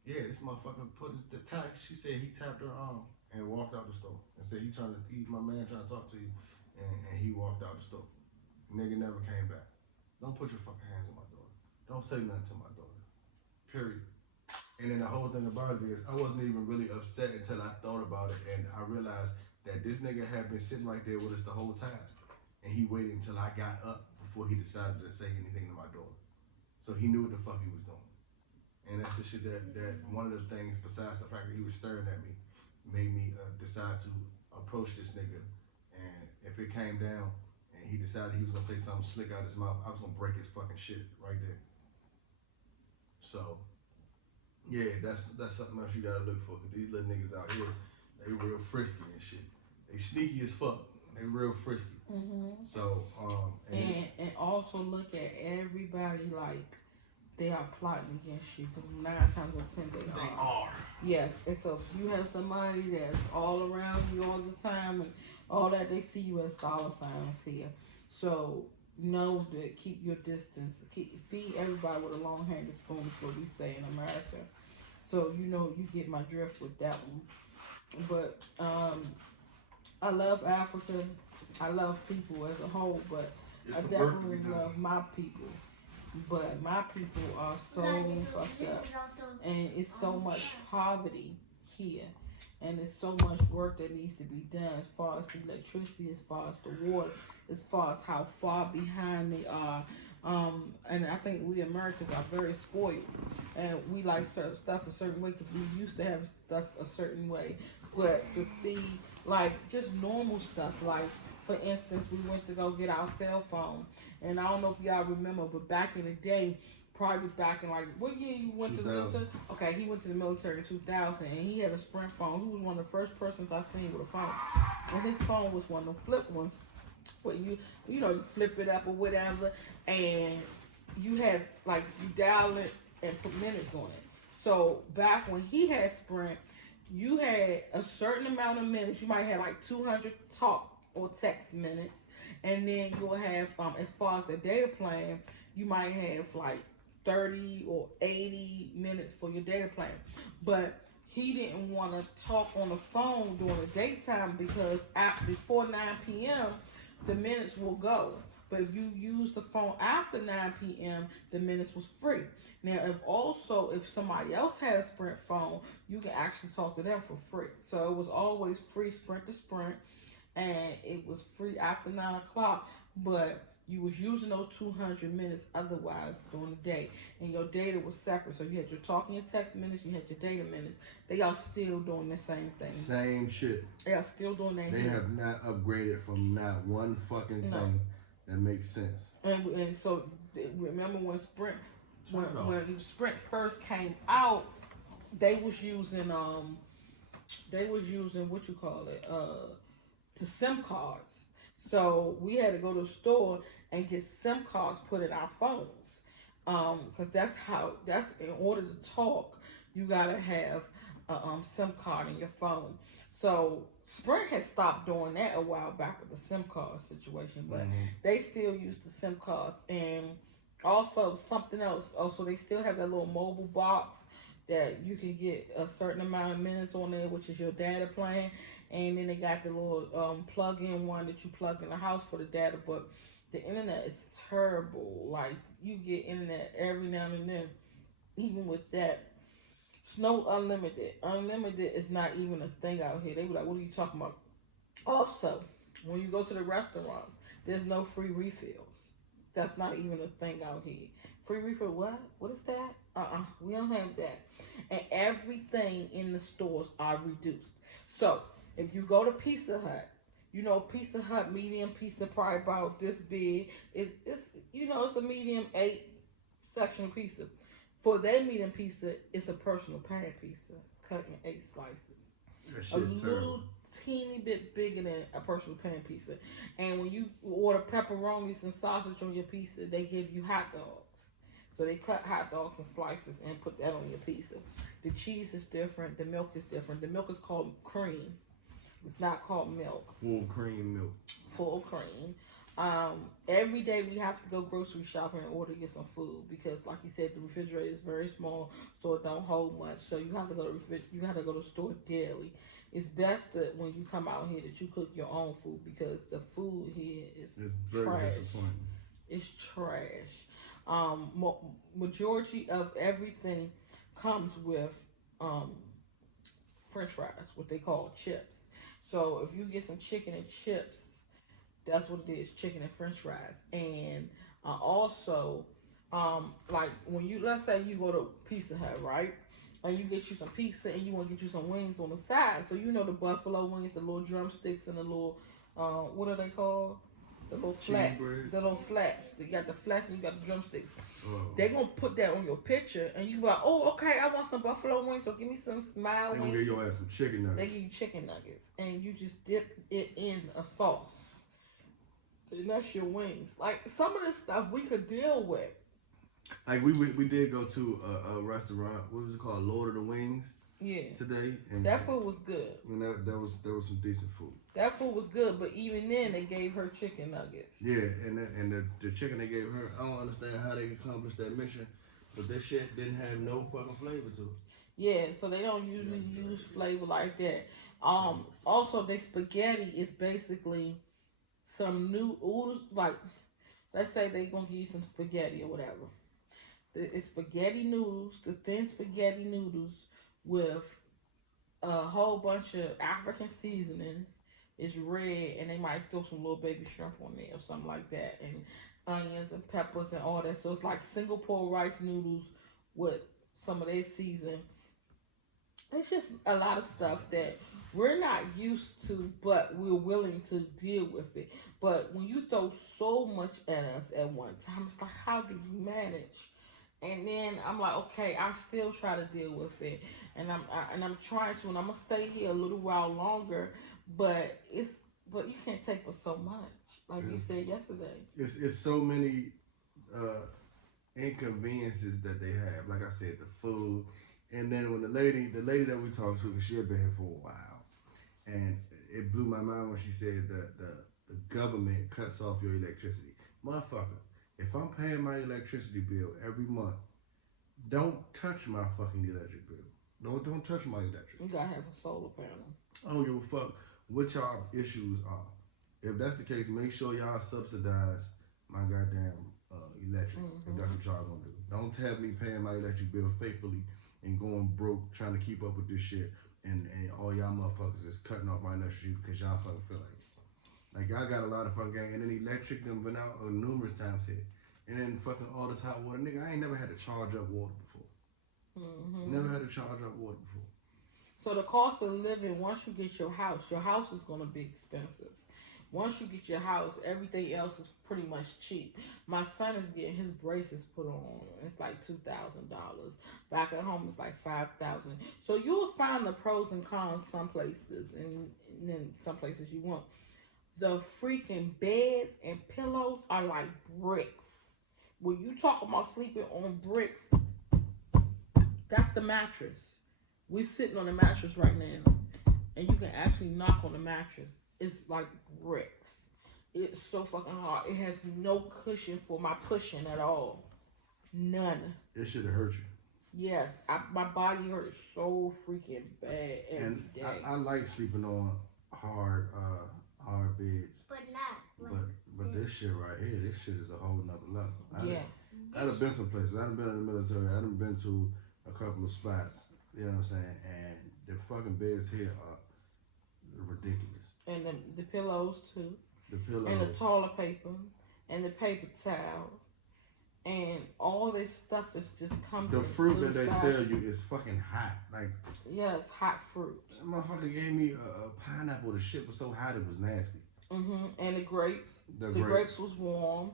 yeah, this motherfucker put the tap. She said he tapped her arm and walked out the store and said he's my man trying to talk to you, and he walked out the store. Nigga never came back. Don't put your fucking hands on my daughter. Don't say nothing to my daughter. Period. And then the whole thing about it is I wasn't even really upset until I thought about it and I realized that this nigga had been sitting right there with us the whole time. And he waited until I got up before he decided to say anything to my daughter. So he knew what the fuck he was doing. And that's the shit that one of the things, besides the fact that he was staring at me, made me decide to approach this nigga. And if it came down and he decided he was gonna say something slick out his mouth, I was gonna break his fucking shit right there. So, yeah, that's something else you gotta look for. Cause these little niggas out here, they real frisky and shit. They sneaky as fuck. They real frisky. Mm-hmm. So, and also look at everybody like they are plotting against you because 9 times out of 10 they are. Yes, and so if you have somebody that's all around you all the time and all that, they see you as dollar signs here. So know that keep your distance. Feed everybody with a long-handed spoon is what we say in America. So you get my drift with that one. But I love Africa. I love people as a whole, but I definitely love my people. But my people are so fucked up, and it's so much poverty here, and it's so much work that needs to be done as far as the electricity, as far as the water, as far as how far behind they are. And I think we Americans are very spoiled, and we like certain stuff a certain way because we used to have stuff a certain way. But to see like just normal stuff, like for instance, we went to go get our cell phone, and I don't know if y'all remember, but back in the day, probably back in like what year you went to the military? Okay, he went to the military in 2000, and he had a Sprint phone. He was one of the first persons I seen with a phone, and his phone was one of the flip ones, where you flip it up or whatever, and you have like you dial it and put minutes on it. So back when he had Sprint, you had a certain amount of minutes. You might have like 200 talk or text minutes, and then you'll have as far as the data plan, you might have like 30 or 80 minutes for your data plan. But he didn't want to talk on the phone during the daytime because before 9 p.m. the minutes will go. But if you use the phone after 9 p.m., the minutes was free. Now, if somebody else had a Sprint phone, you can actually talk to them for free. So it was always free Sprint to Sprint, and it was free after 9 o'clock. But you was using those 200 minutes otherwise during the day, and your data was separate. So you had your talk and your text minutes, you had your data minutes. They are still doing the same thing. Same shit. They are still doing that. They have not upgraded from not one fucking thing that makes sense. And so remember when Sprint Sprint first came out, they was using what you call it the SIM cards. So we had to go to the store and get SIM cards put in our phones, because that's in order to talk, you gotta have a SIM card in your phone. So Sprint had stopped doing that a while back with the SIM card situation, but they still use the SIM cards. And also something else. Also, they still have that little mobile box that you can get a certain amount of minutes on there, which is your data plan. and then they got the little plug-in one that you plug in the house for the data. But the internet is terrible. Like you get internet every now and then. Even with that, it's no unlimited. Unlimited is not even a thing out here. They be like, "What are you talking about?" Also, when you go to the restaurants, there's no free refills. That's not even a thing out here. Free refill? What? What is that? We don't have that. And everything in the stores are reduced. So if you go to Pizza Hut, you know Pizza Hut medium pizza probably about this big. It's a medium 8 section pizza. For their medium pizza, it's a personal pan pizza cut in 8 slices. That A shit terrible. little teeny bit bigger than a personal pan pizza. And when you order pepperonis and sausage on your pizza, they give you hot dogs. So they cut hot dogs in slices and put that on your pizza. The cheese is different. The milk is different. The milk is called cream. It's not called milk. Full cream milk. Full cream. Every day we have to go grocery shopping in order to get some food because, like you said, the refrigerator is very small, so it don't hold much. So you have to go to the store daily. It's best that when you come out here that you cook your own food because the food here is It's very trash. disappointing. It's trash. Majority of everything comes with French fries, what they call chips. So if you get some chicken and chips, that's what it is, chicken and French fries. And also, like when you let's say you go to Pizza Hut, right? And you get you some pizza and you want to get you some wings on the side. So you know the buffalo wings, the little drumsticks, and the little what are they called? The little flats. The little flats. You got the flats and you got the drumsticks. Oh. They're gonna put that on your picture and you be like, oh, okay, I want some buffalo wings, so give me some smile They wings. gonna give your ass some chicken nuggets. They give you chicken nuggets and you just dip it in a sauce. And that's your wings. Like some of this stuff we could deal with. Like we did go to a restaurant. What was it called? Lord of the Wings. Yeah. Today. And That food was good. And that was some decent food. That food was good, but even then they gave her chicken nuggets. Yeah, and the chicken they gave her, I don't understand how they accomplished that mission, but that shit didn't have no fucking flavor to it. Yeah, so they don't usually use flavor like that. Also, their spaghetti is basically some new oodles. Like, let's say they gonna give you some spaghetti or whatever. It's spaghetti noodles, the thin spaghetti noodles with a whole bunch of African seasonings. It's red, and they might throw some little baby shrimp on there or something like that, and onions and peppers and all that. So it's like Singapore rice noodles with some of their season. It's just a lot of stuff that we're not used to, but we're willing to deal with it. But when you throw so much at us at one time, it's like, how do you manage? And then I'm like, okay, I still try to deal with it, and I'm trying to, and I'm gonna stay here a little while longer. But you can't take for so much, like you said yesterday. It's so many inconveniences that they have. Like I said, the food, and then when the lady that we talked to, she had been here for a while, and it blew my mind when she said that the government cuts off your electricity, motherfucker. If I'm paying my electricity bill every month, don't touch my fucking electric bill. Don't touch my electric. You gotta have a solar panel. I don't give a fuck what y'all issues are. If that's the case, make sure y'all subsidize my goddamn electric. If that's what y'all gonna do. Don't have me paying my electric bill faithfully and going broke trying to keep up with this shit. And all y'all motherfuckers is cutting off my electricity because y'all fucking feel like it. Like, y'all got a lot of fucking gang, and then electric done been out numerous times here. And then fucking all this hot water. Nigga, I ain't never had to charge up water before. Never had to charge up water before. So the cost of living, once you get your house is going to be expensive. Once you get your house, everything else is pretty much cheap. My son is getting his braces put on. It's like $2,000. Back at home, it's like $5,000. So you will find the pros and cons some places, and then some places you won't. The freaking beds and pillows are like bricks. When you talk about sleeping on bricks, that's the mattress. We're sitting on the mattress right now, and you can actually knock on the mattress. It's like bricks. It's so fucking hard. It has no cushion for my pushing at all. None. It should have hurt you. Yes, my body hurts so freaking bad every day. I like sleeping on hard beds. But not like. But this shit right here, this shit is a whole nother level. Yeah. I've been some places. I've been in the military. I've been to a couple of spots. You know what I'm saying? And the fucking beds here are ridiculous. And the pillows too. The pillows. And the toilet paper. And the paper towel. And all this stuff is just comes. The fruit that they sell you is fucking hot. Like, yeah, it's hot fruit. That motherfucker gave me a pineapple. The shit was so hot it was nasty. And the grapes. The grapes was warm.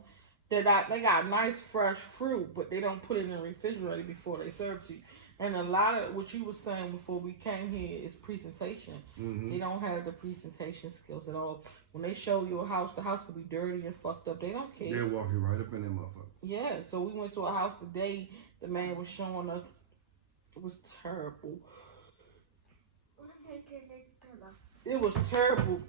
They got nice fresh fruit, but they don't put it in the refrigerator before they serve to you. And a lot of what you were saying before we came here is presentation. They don't have the presentation skills at all. When they show you a house, the house could be dirty and fucked up. They don't care. They'll walk you right up in that motherfucker. Yeah, so we went to a house today. The man was showing us. It was terrible. Listen to this pillow. It was terrible.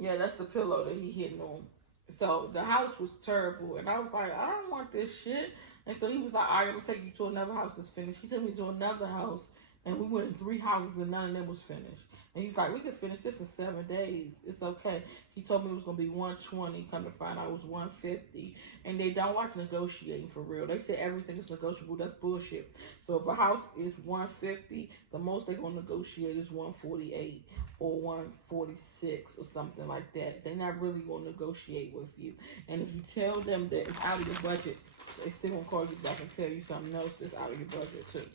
Yeah, that's the pillow that he hitting on. So the house was terrible. And I was like, I don't want this shit. And so he was like, all right, I'm going to take you to another house that's finished. He took me to another house. And we went in 3 houses and none of them was finished. And he's like, we can finish this in 7 days. It's okay. He told me it was going to be 120. Come to find out it was 150. And they don't like negotiating for real. They say everything is negotiable. That's bullshit. So if a house is 150, the most they're going to negotiate is 148 or 146 or something like that. They're not really going to negotiate with you. And if you tell them that it's out of your budget, they still going to call you back and tell you something else that's out of your budget too.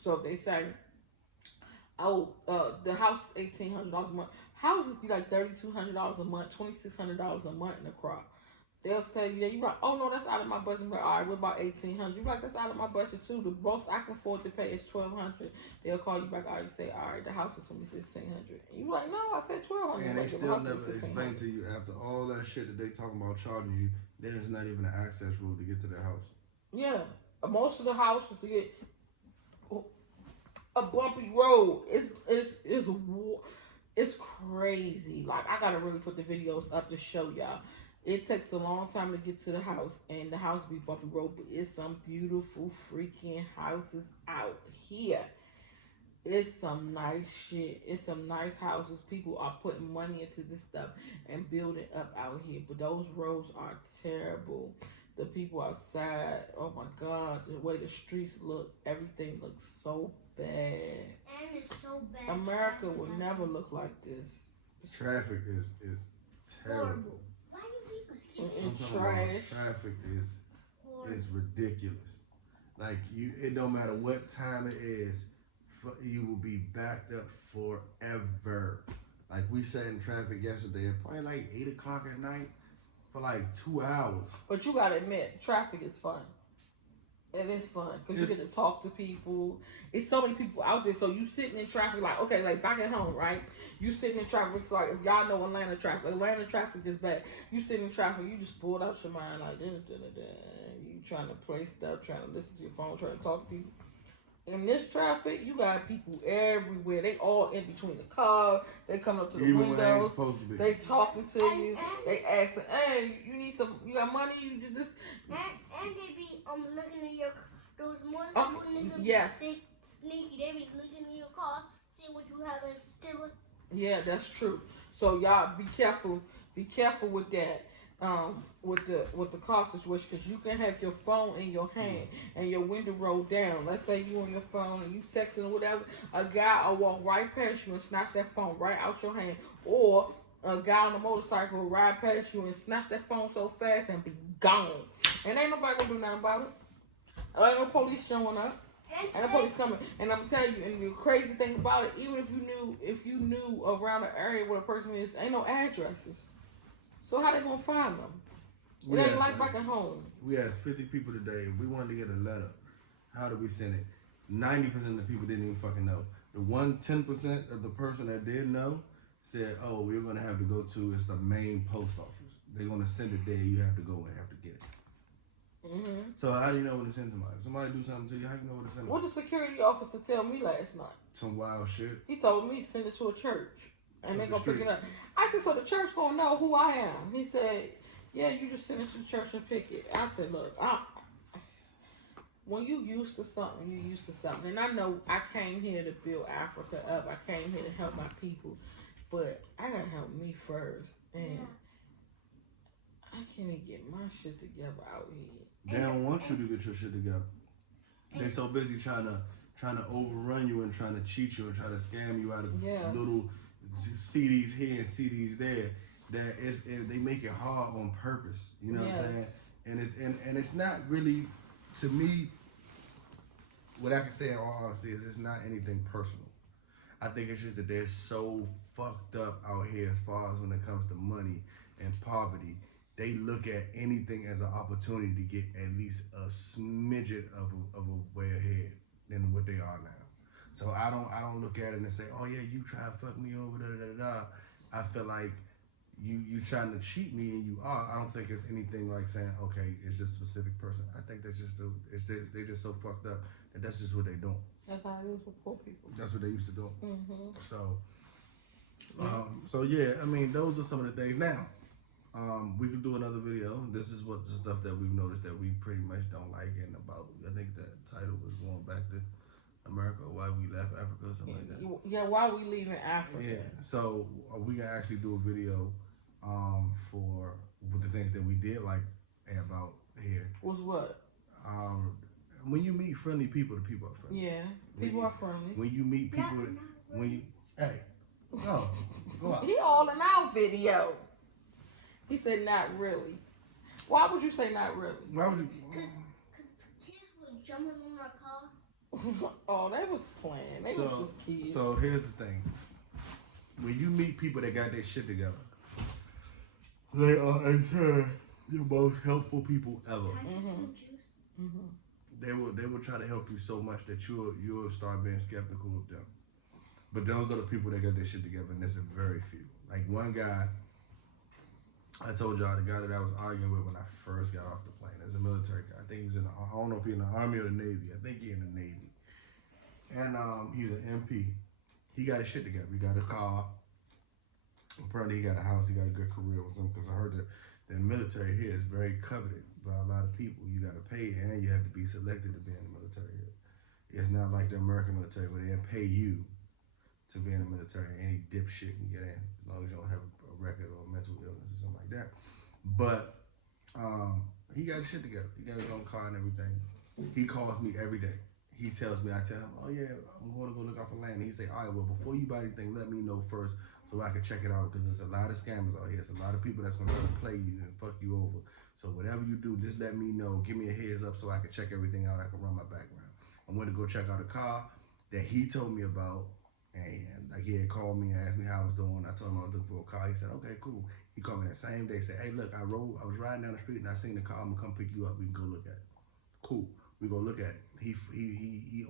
So if they say, oh, the house is $1,800 a month. Houses be like $3,200 a month, $2,600 a month in the crop. They'll say, yeah, you're like, oh no, that's out of my budget. Like, all right, what about $1,800? You're like, that's out of my budget too. The most I can afford to pay is $1,200. They'll call you back. All right, you say, all right, the house is gonna be $1,600. And you're like, no, I said $1,200. And they still never explain to you after all that shit that they talking about charging you. There's not even an access road to get to their house. Yeah, most of the houses to get a bumpy road. It's crazy. Like, I gotta really put the videos up to show y'all. It takes a long time to get to the house, and the house be bumpy road, but it's some beautiful freaking houses out here. It's some nice shit. It's some nice houses. People are putting money into this stuff and building up out here, but those roads are terrible. The people outside, oh my God, the way the streets look, everything looks so bad. And it's so bad. America will never look like this. Traffic is terrible. Why you people and trash. Traffic is ridiculous. Like, it don't matter what time it is, you will be backed up forever. Like, we sat in traffic yesterday at probably like 8 o'clock at night for like 2 hours. But you gotta admit, traffic is fun. It is fun because you get to talk to people. It's so many people out there. So you sitting in traffic, like, okay, like back at home, right? You sitting in traffic. It's like, if y'all know Atlanta traffic is bad. You sitting in traffic, you just pulled out your mind like, you trying to play stuff, trying to listen to your phone, trying to talk to people. In this traffic, you got people everywhere. They all in between the car. They come up to the even windows. They talking to and, you. They asking, hey, you got money? You just. And they be looking at your those motorcycle niggas. Yes. Sneaky. They be looking at your car, seeing what you have as still. Yeah, that's true. So y'all be careful. Be careful with that. With the car situation, because you can have your phone in your hand and your window rolled down. Let's say you on your phone and you texting or whatever, a guy will walk right past you and snatch that phone right out your hand, or a guy on a motorcycle will ride past you and snatch that phone so fast and be gone. And ain't nobody gonna do nothing about it. Ain't no police showing up. And the police coming. And I'm telling you, and the crazy thing about it, even if you knew around the area where the person is, ain't no addresses. So how they gonna find them? It ain't like back at home. We had 50 people today. We wanted to get a letter. How do we send it? 90% of the people didn't even fucking know. The 10% of the person that did know said, oh, we're gonna have to go to, it's the main post office. They're gonna send it there. You have to go and have to get it. So how do you know when to send somebody? If somebody do something to you, how do you know when to send it? What did the security officer tell me last night? Some wild shit. He told me send it to a church. And they're going to pick it up. I said, so the church going to know who I am? He said, yeah, you just send it to the church and pick it. I said, look, when you used to something, you used to something. And I know I came here to build Africa up. I came here to help my people. but I gotta help me first, and Yeah. I can't even get my shit together out here. They don't want you to get your shit together. They so busy trying to overrun you and trying to cheat you and trying to scam you out of Yes. little CDs here and CDs there that they make it hard on purpose. You know what I'm saying? And it's not really, to me, what I can say in all honesty is it's not anything personal. I think it's just that they're so fucked up out here as far as when it comes to money and poverty. They look at anything as an opportunity to get at least a smidget of a way ahead than what they are now. So I don't look at it and say, oh yeah, you try to fuck me over, da da da da. I feel like you trying to cheat me and you are. I don't think it's anything like saying, okay, it's just a specific person. I think that's just they're just so fucked up that that's just what they doing. That's how it is with poor people. That's what they used to do. Mm-hmm. So yeah, I mean, those are some of the things. Now, we could do another video. This is what the stuff that we've noticed that we pretty much don't like, and about. I think the title was going back to America, why we left Africa, or something like that. Yeah, why we leaving Africa? Yeah. So we can actually do a video, for with the things that we did like about here. Was what? When you meet friendly people, the people are friendly. Yeah, people are friendly. When you meet people, hey, go out. He all in our video. He said not really. Why would you say not really? Why would you? Because kids were jumping on our car. Oh, they was playing. They was just kids. So here's the thing. When you meet people that got their shit together, they are in turn the most helpful people ever. They will try to help you so much that you'll start being skeptical of them. But those are the people that got their shit together, and there's a very few. Like one guy, I told y'all, the guy that I was arguing with when I first got off the plane, as a military guy. I think he's I don't know if he's in the Army or the Navy. I think he's in the Navy. And he's an MP. He got his shit together. He got a car. Apparently he got a house. He got a good career with him, because I heard that the military here is very coveted by a lot of people. You got to pay, and you have to be selected to be in the military here. It's not like the American military where they pay you to be in the military. Any dipshit can get in, as long as you don't have a record or a mental illness or something like that. But he got his shit together. He got his own car and everything. He calls me every day. He tells me, I tell him, oh yeah, I'm going to go look out for land. And he say, all right, well, before you buy anything, let me know first so I can check it out, because there's a lot of scammers out here. There's a lot of people that's going to try to play you and fuck you over. So whatever you do, just let me know. Give me a heads up so I can check everything out. I can run my background. I went to go check out a car that he told me about. And like he had called me and asked me how I was doing. I told him I was looking for a car. He said, okay, cool. He called me that same day, said, hey, look, I was riding down the street and I seen the car. I'm gonna come pick you up. We can go look at it. Cool. We go look at it. He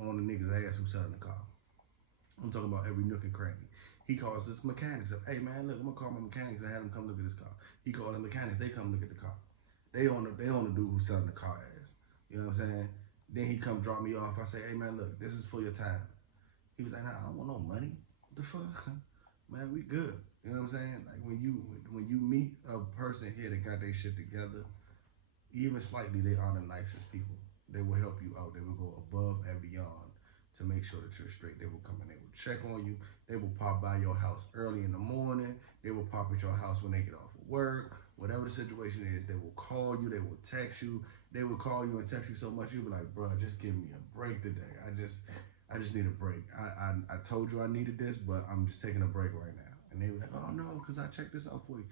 on the nigga's ass who's selling the car. I'm talking about every nook and cranny. He calls his mechanics up. Hey man, look, I'm gonna call my mechanics and have them come look at this car. He called the mechanics. They come look at the car. They on the dude who's selling the car ass. You know what I'm saying? Then he come drop me off. I say, hey man, look, this is for your time. He was like, nah, I don't want no money. The fuck, man, we good. You know what I'm saying? Like when you meet a person here that got their shit together, even slightly, they are the nicest people. They will help you out. They will go above and beyond to make sure that you're straight. They will come in. They will check on you. They will pop by your house early in the morning. They will pop at your house when they get off of work. Whatever the situation is, they will call you. They will text you. They will call you and text you so much you'll be like, bro, just give me a break today. I just need a break. I told you I needed this, but I'm just taking a break right now. And they were like, oh no, because I checked this out for you.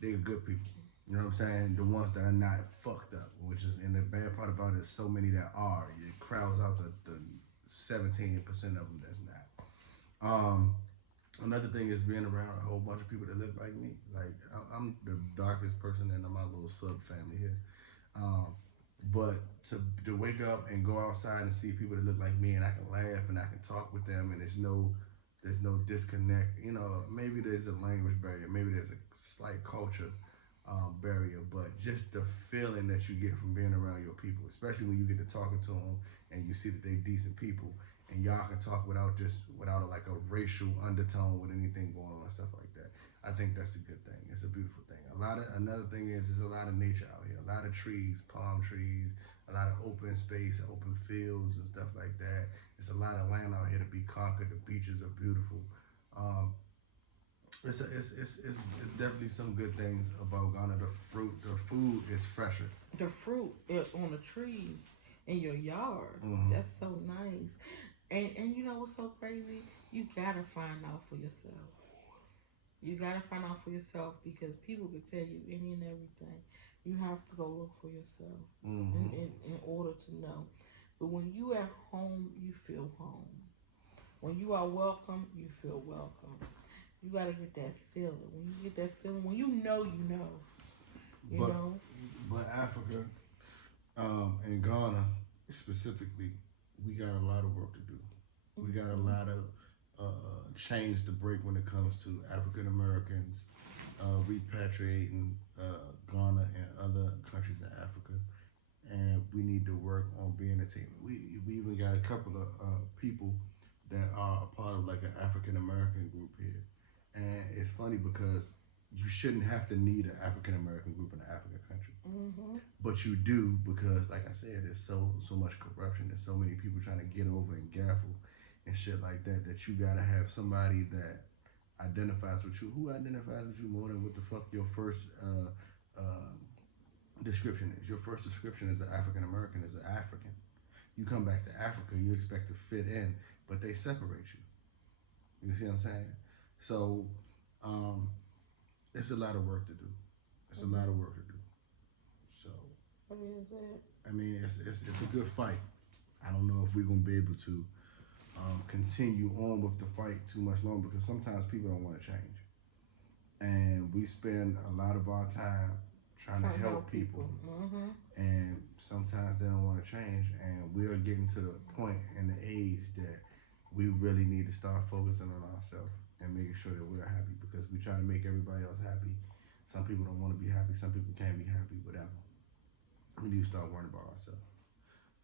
They're good people. You know what I'm saying? The ones that are not fucked up, which is, and the bad part about it is so many that are. It crowds out the 17% of them that's not. Another thing is being around a whole bunch of people that look like me. Like, I'm the darkest person in my little sub family here. But to wake up and go outside and see people that look like me, and I can laugh and I can talk with them, and there's no disconnect. You know, maybe there's a language barrier, maybe there's a slight culture barrier, but just the feeling that you get from being around your people, especially when you get to talking to them and you see that they decent people, and y'all can talk without like a racial undertone with anything going on and stuff like that. I think that's a good thing. It's a beautiful thing. Another thing is there's a lot of nature out here, a lot of trees, palm trees, a lot of open space, open fields and stuff like that. It's a lot of land out here to be conquered. The beaches are beautiful. It's definitely some good things about Ghana. The food is fresher. The fruit on the trees in your yard. Mm-hmm. That's so nice. And you know what's so crazy? You gotta find out for yourself. You gotta find out for yourself because people can tell you any and everything. You have to go look for yourself Mm-hmm. in order to know. But when you at home, you feel home. When you are welcome, you feel welcome. You gotta get that feeling. When you get that feeling, when you know, you know. You But know. Africa, and Ghana specifically, we got a lot of work to do. We got a Mm-hmm. lot of chains to break when it comes to African Americans repatriating Ghana and other countries in Africa, and we need to work on being a team. We even got a couple of people that are a part of like an African American group here, and it's funny because you shouldn't have to need an African American group in an African country, Mm-hmm. but you do because, like I said, there's so much corruption. There's so many people trying to get over and gaffle and shit like that that you gotta have somebody that identifies with you. Who identifies with you more than what the fuck your first description is? Your first description as an African American is an African. You come back to Africa, you expect to fit in, but they separate you. You see what I'm saying? So um, it's a lot of work to do. It's a lot of work to do. So I mean, it's a good fight. I don't know if we're gonna be able to continue on with the fight too much longer because sometimes people don't want to change, and we spend a lot of our time trying to help people, Mm-hmm. and sometimes they don't want to change, and we are getting to the point in the age that we really need to start focusing on ourselves and making sure that we're happy because we try to make everybody else happy. Some people don't want to be happy. Some people can't be happy. Whatever. We need to start worrying about ourselves.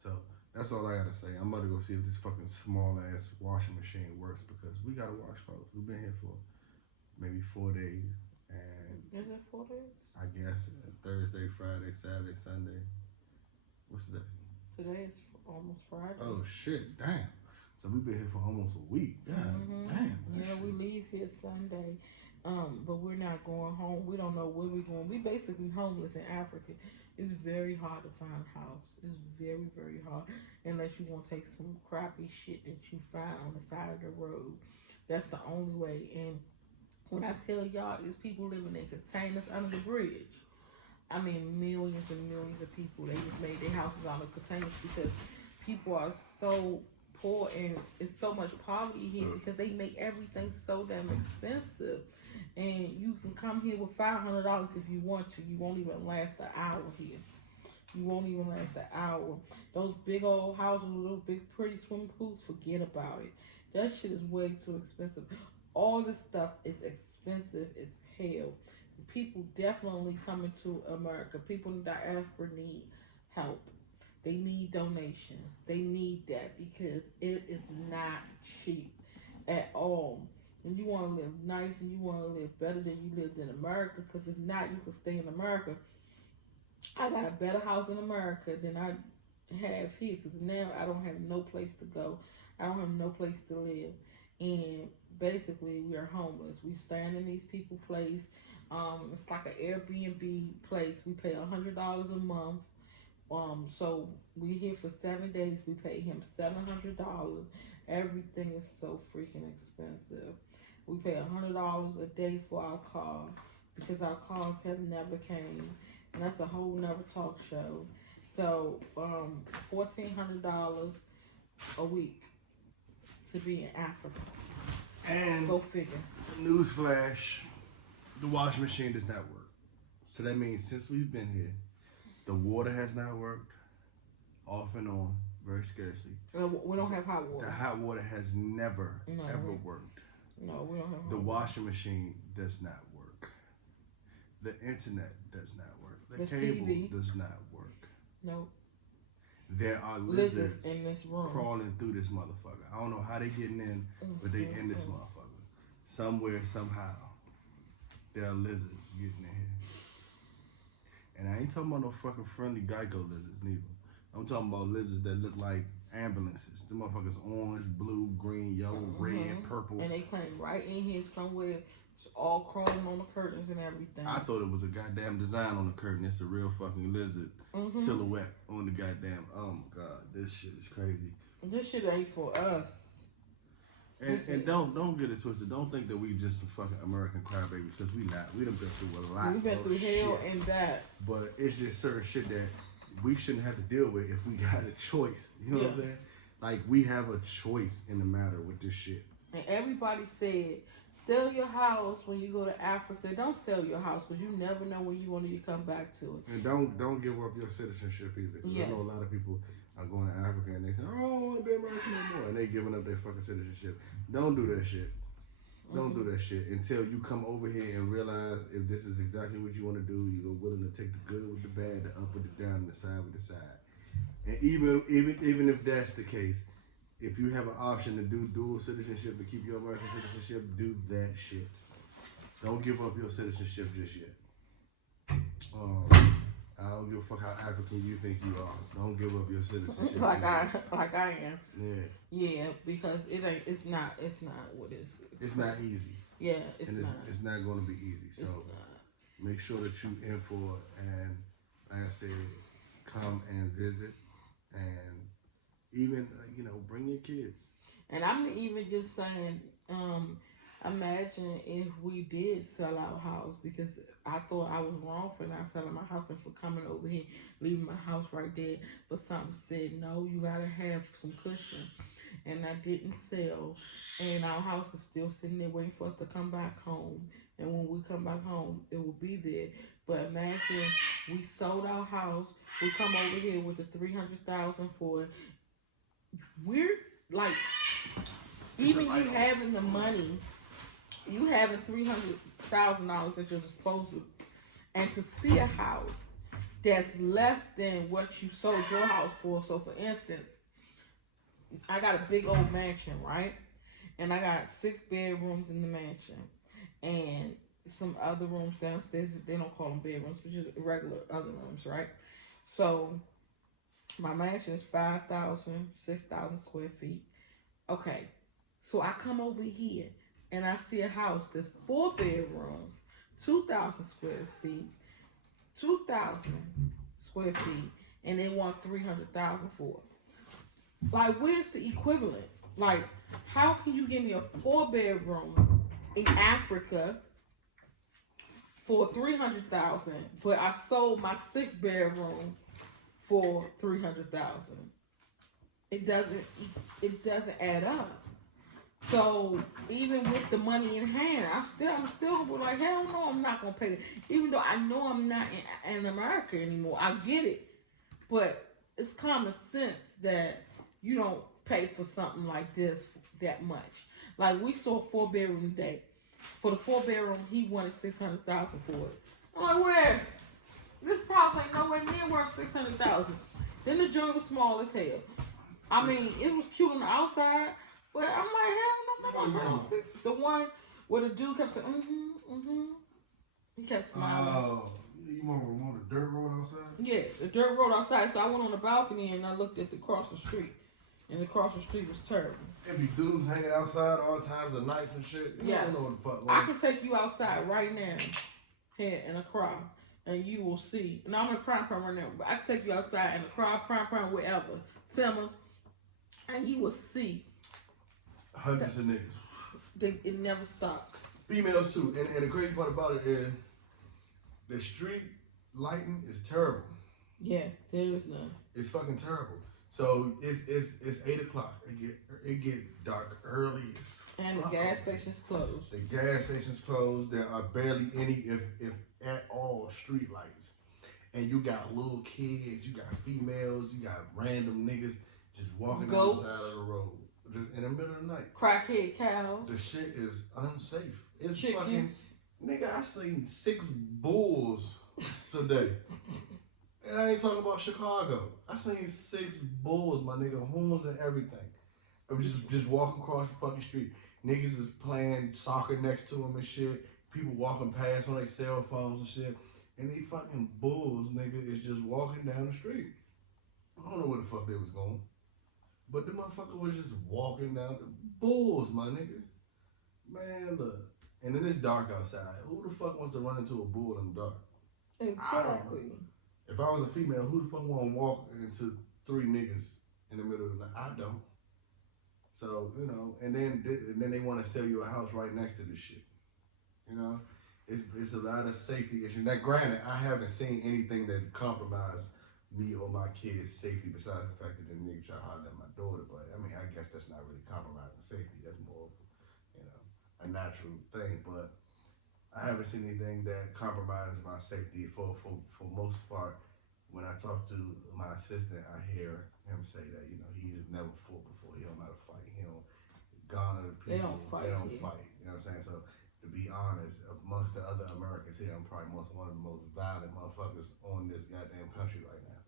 So that's all I gotta say. I'm about to go see if this fucking small ass washing machine works because we gotta wash clothes. We've been here for maybe 4 days, and Is it 4 days? I guess Thursday, Friday, Saturday, Sunday. What's the day? Today is almost Friday. Oh shit! Damn. So we've been here for almost a week. God Mm-hmm. damn. Yeah, we leave here Sunday, but we're not going home. We don't know where we're going. We basically homeless in Africa. It's very hard to find a house. It's very, very hard unless you want to take some crappy shit that you find on the side of the road. That's the only way. And when I tell y'all, it's people living in containers under the bridge. I mean, millions and millions of people. They just made their houses out of containers because people are so poor and it's so much poverty here because they make everything so damn expensive. And you can come here with $500 if you want to. You won't even last an hour here. You won't even last an hour. Those big old houses with those big pretty swimming pools, forget about it. That shit is way too expensive. All this stuff is expensive as hell. People definitely coming to America. People in the diaspora need help. They need donations. They need that because it is not cheap at all. And you want to live nice and you want to live better than you lived in America because if not, you can stay in America. I got a better house in America than I have here because now I don't have no place to go. I don't have no place to live. And basically, we are homeless. We stand in these people's place. It's like an Airbnb place. We pay $100 a month. So we here for 7 days. We pay him $700. Everything is so freaking expensive. We pay $100 a day for our car because our cars have never came, and that's a whole nother talk show. So $1,400 a week to be in Africa. And Go figure. newsflash: the washing machine does not work. So that means since we've been here, the water has not worked, off and on, very scarcely. We don't have hot water. The hot water has never, ever worked. No, we don't have hot The water. washing machine does not work. The internet does not work. The The cable TV. does not work. No. There are lizards in this room. crawling through this motherfucker. I don't know how they getting in, but they in this motherfucker. Somewhere, somehow, there are lizards getting in here. And I ain't talking about no fucking friendly Geico lizards neither. I'm talking about lizards that look like ambulances. The motherfuckers orange, blue, green, yellow, red, purple. And they came right in here somewhere It's all chrome on the curtains and everything. I thought it was a goddamn design on the curtain. It's a real fucking lizard silhouette on the goddamn. Oh my god, this shit is crazy. This shit ain't for us. And don't get it twisted. Don't think that we just some fucking American crybabies, because we not. We done been through a lot. We've been through hell shit. and that. But it's just certain shit that we shouldn't have to deal with if we got a choice. You know what I'm saying? Like, we have a choice in the matter with this shit. And everybody said, sell your house when you go to Africa. Don't sell your house, because you never know when you want to come back to it. And don't give up your citizenship either. Yes. I know a lot of people are going to Africa and they say, oh, I don't want to be American no more. And they giving up their fucking citizenship. Don't do that shit. Don't do that shit until you come over here and realize if this is exactly what you want to do. You're willing to take the good with the bad, the up with the down, and the side with the side. And even if that's the case, if you have an option to do dual citizenship to keep your American citizenship, do that shit. Don't give up your citizenship just yet. I don't give a fuck how African you think you are. Don't give up your citizenship. like I am. Yeah. Yeah, because it's not what it is. It's not easy. Yeah, it's not. It's not going to be easy. So make sure that you in for it, and like I said, come and visit, and even bring your kids. And I'm even just saying, imagine if we did sell our house, because I thought I was wrong for not selling my house and for coming over here, leaving my house right there. But something said, no, you gotta have some cushion. And I didn't sell. And our house is still sitting there waiting for us to come back home. And when we come back home, it will be there. But imagine we sold our house, we come over here with the $300,000 for it. We're like, even you having the money, you having $300,000 at your disposal, and to see a house that's less than what you sold your house for. So, for instance, I got a big old mansion, right? And I got 6 bedrooms in the mansion, and some other rooms downstairs. They don't call them bedrooms, but just regular other rooms, right? So my mansion is 5,000, 6,000 square feet. Okay, so I come over here and I see a house that's 4 bedrooms, 2,000 square feet, 2,000 square feet, and they want $300,000 for it. Like, where's the equivalent? Like, how can you give me a 4 bedroom in Africa for $300,000, but I sold my 6 bedroom for $300,000? It doesn't add up. So even with the money in hand, I'm still like, hell no, I'm not gonna pay it. Even though I know I'm not in America anymore, I get it, but it's common sense that you don't pay for something like this that much. Like, we saw a 4 bedroom today. For the 4 bedroom, he wanted $600,000 for it. I'm like, where? This house ain't nowhere near worth $600,000. Then the joint was small as hell. I mean, it was cute on the outside, but I'm like, hell no, the one where the dude kept saying, He kept smiling. Oh, you want the dirt road outside? Yeah, the dirt road outside. So I went on the balcony and I looked at the across the street. And across the street was terrible. There be dudes hanging outside all times of nights and shit. You yes. don't know what the fuck. I can take you outside right now, here in Accra, and you will see. Now I'm in Prime right now, but I can take you outside in Accra, Prime, wherever, Timma, and you will see. Hundreds of niggas. It never stops. Females too, and the crazy part about it is the street lighting is terrible. Yeah, there is none. It's fucking terrible. So it's 8 o'clock. It get dark early. And the gas station's closed. The gas station's closed. There are barely any, if at all, street lights. And you got little kids, you got females, you got random niggas just walking down the side of the road, just in the middle of the night. Crackhead cows. The shit is unsafe. It's Chickens. fucking, nigga, I seen 6 bulls today. And I ain't talking about Chicago. I seen 6 bulls, my nigga, horns and everything. I was just walking across the fucking street. Niggas is playing soccer next to them and shit. People walking past on their cell phones and shit. And they fucking bulls, nigga, is just walking down the street. I don't know where the fuck they was going. But the motherfucker was just walking down the bulls, my nigga. Man, look. And then it's dark outside. Who the fuck wants to run into a bull in the dark? Exactly. If I was a female, who the fuck want to walk into three niggas in the middle of the night? I don't. So you know, and then they want to sell you a house right next to this shit. You know, it's a lot of safety issues. Now, granted, I haven't seen anything that compromised me or my kids' safety besides the fact that the nigga tried to holler at my daughter. But I mean, I guess that's not really compromising safety. That's more, you know, a natural thing. But I haven't seen anything that compromises my safety. For most part, when I talk to my assistant, I hear him say that he has never fought before. He don't know how to fight. He don't garner the They people. don't fight. They don't Here. fight. You know what I'm saying? So to be honest, amongst the other Americans here, I'm probably one of the most violent motherfuckers on this goddamn country right now.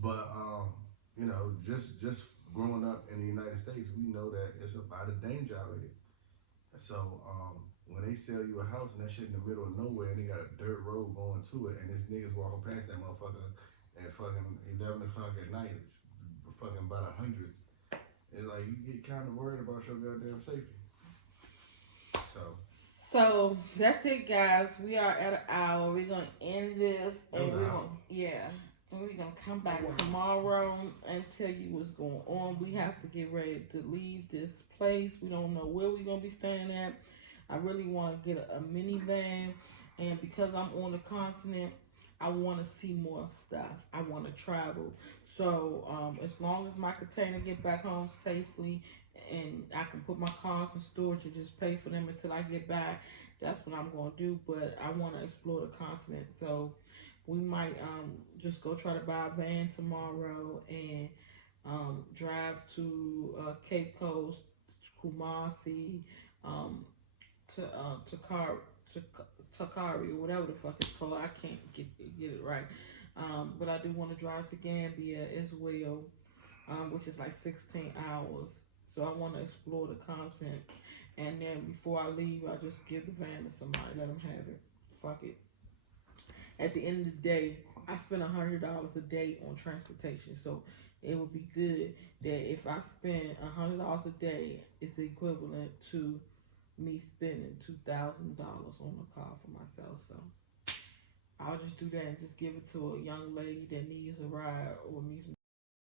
But just growing up in the United States, we know that it's a lot of danger out here. So when they sell you a house and that shit in the middle of nowhere and they got a dirt road going to it and this niggas walking past that motherfucker at fucking 11 o'clock at night, it's fucking about 100. It's like you get kind of worried about your goddamn safety. So that's it, guys. We are at an hour. We're gonna end this, That was and an we're hour. gonna and we're gonna come back tomorrow and tell you what's going on. We have to get ready to leave this place. We don't know where we're gonna be staying at. I really want to get a minivan, and because I'm on the continent, I want to see more stuff. I want to travel. So as long as my container get back home safely, and I can put my cars in storage and just pay for them until I get back, that's what I'm gonna do. But I want to explore the continent, so we might just go try to buy a van tomorrow and drive to Cape Coast, Kumasi, um, to Takari or whatever the fuck it's called. I can't get it right. But I do want to drive to Gambia as well, which is like 16 hours. So I want to explore the continent, and then before I leave, I just give the van to somebody, let them have it. Fuck it. At the end of the day, I spend $100 a day on transportation, so it would be good that if I spend $100 a day, it's equivalent to me spending $2,000 on a car for myself. So I'll just do that and just give it to a young lady that needs a ride or needs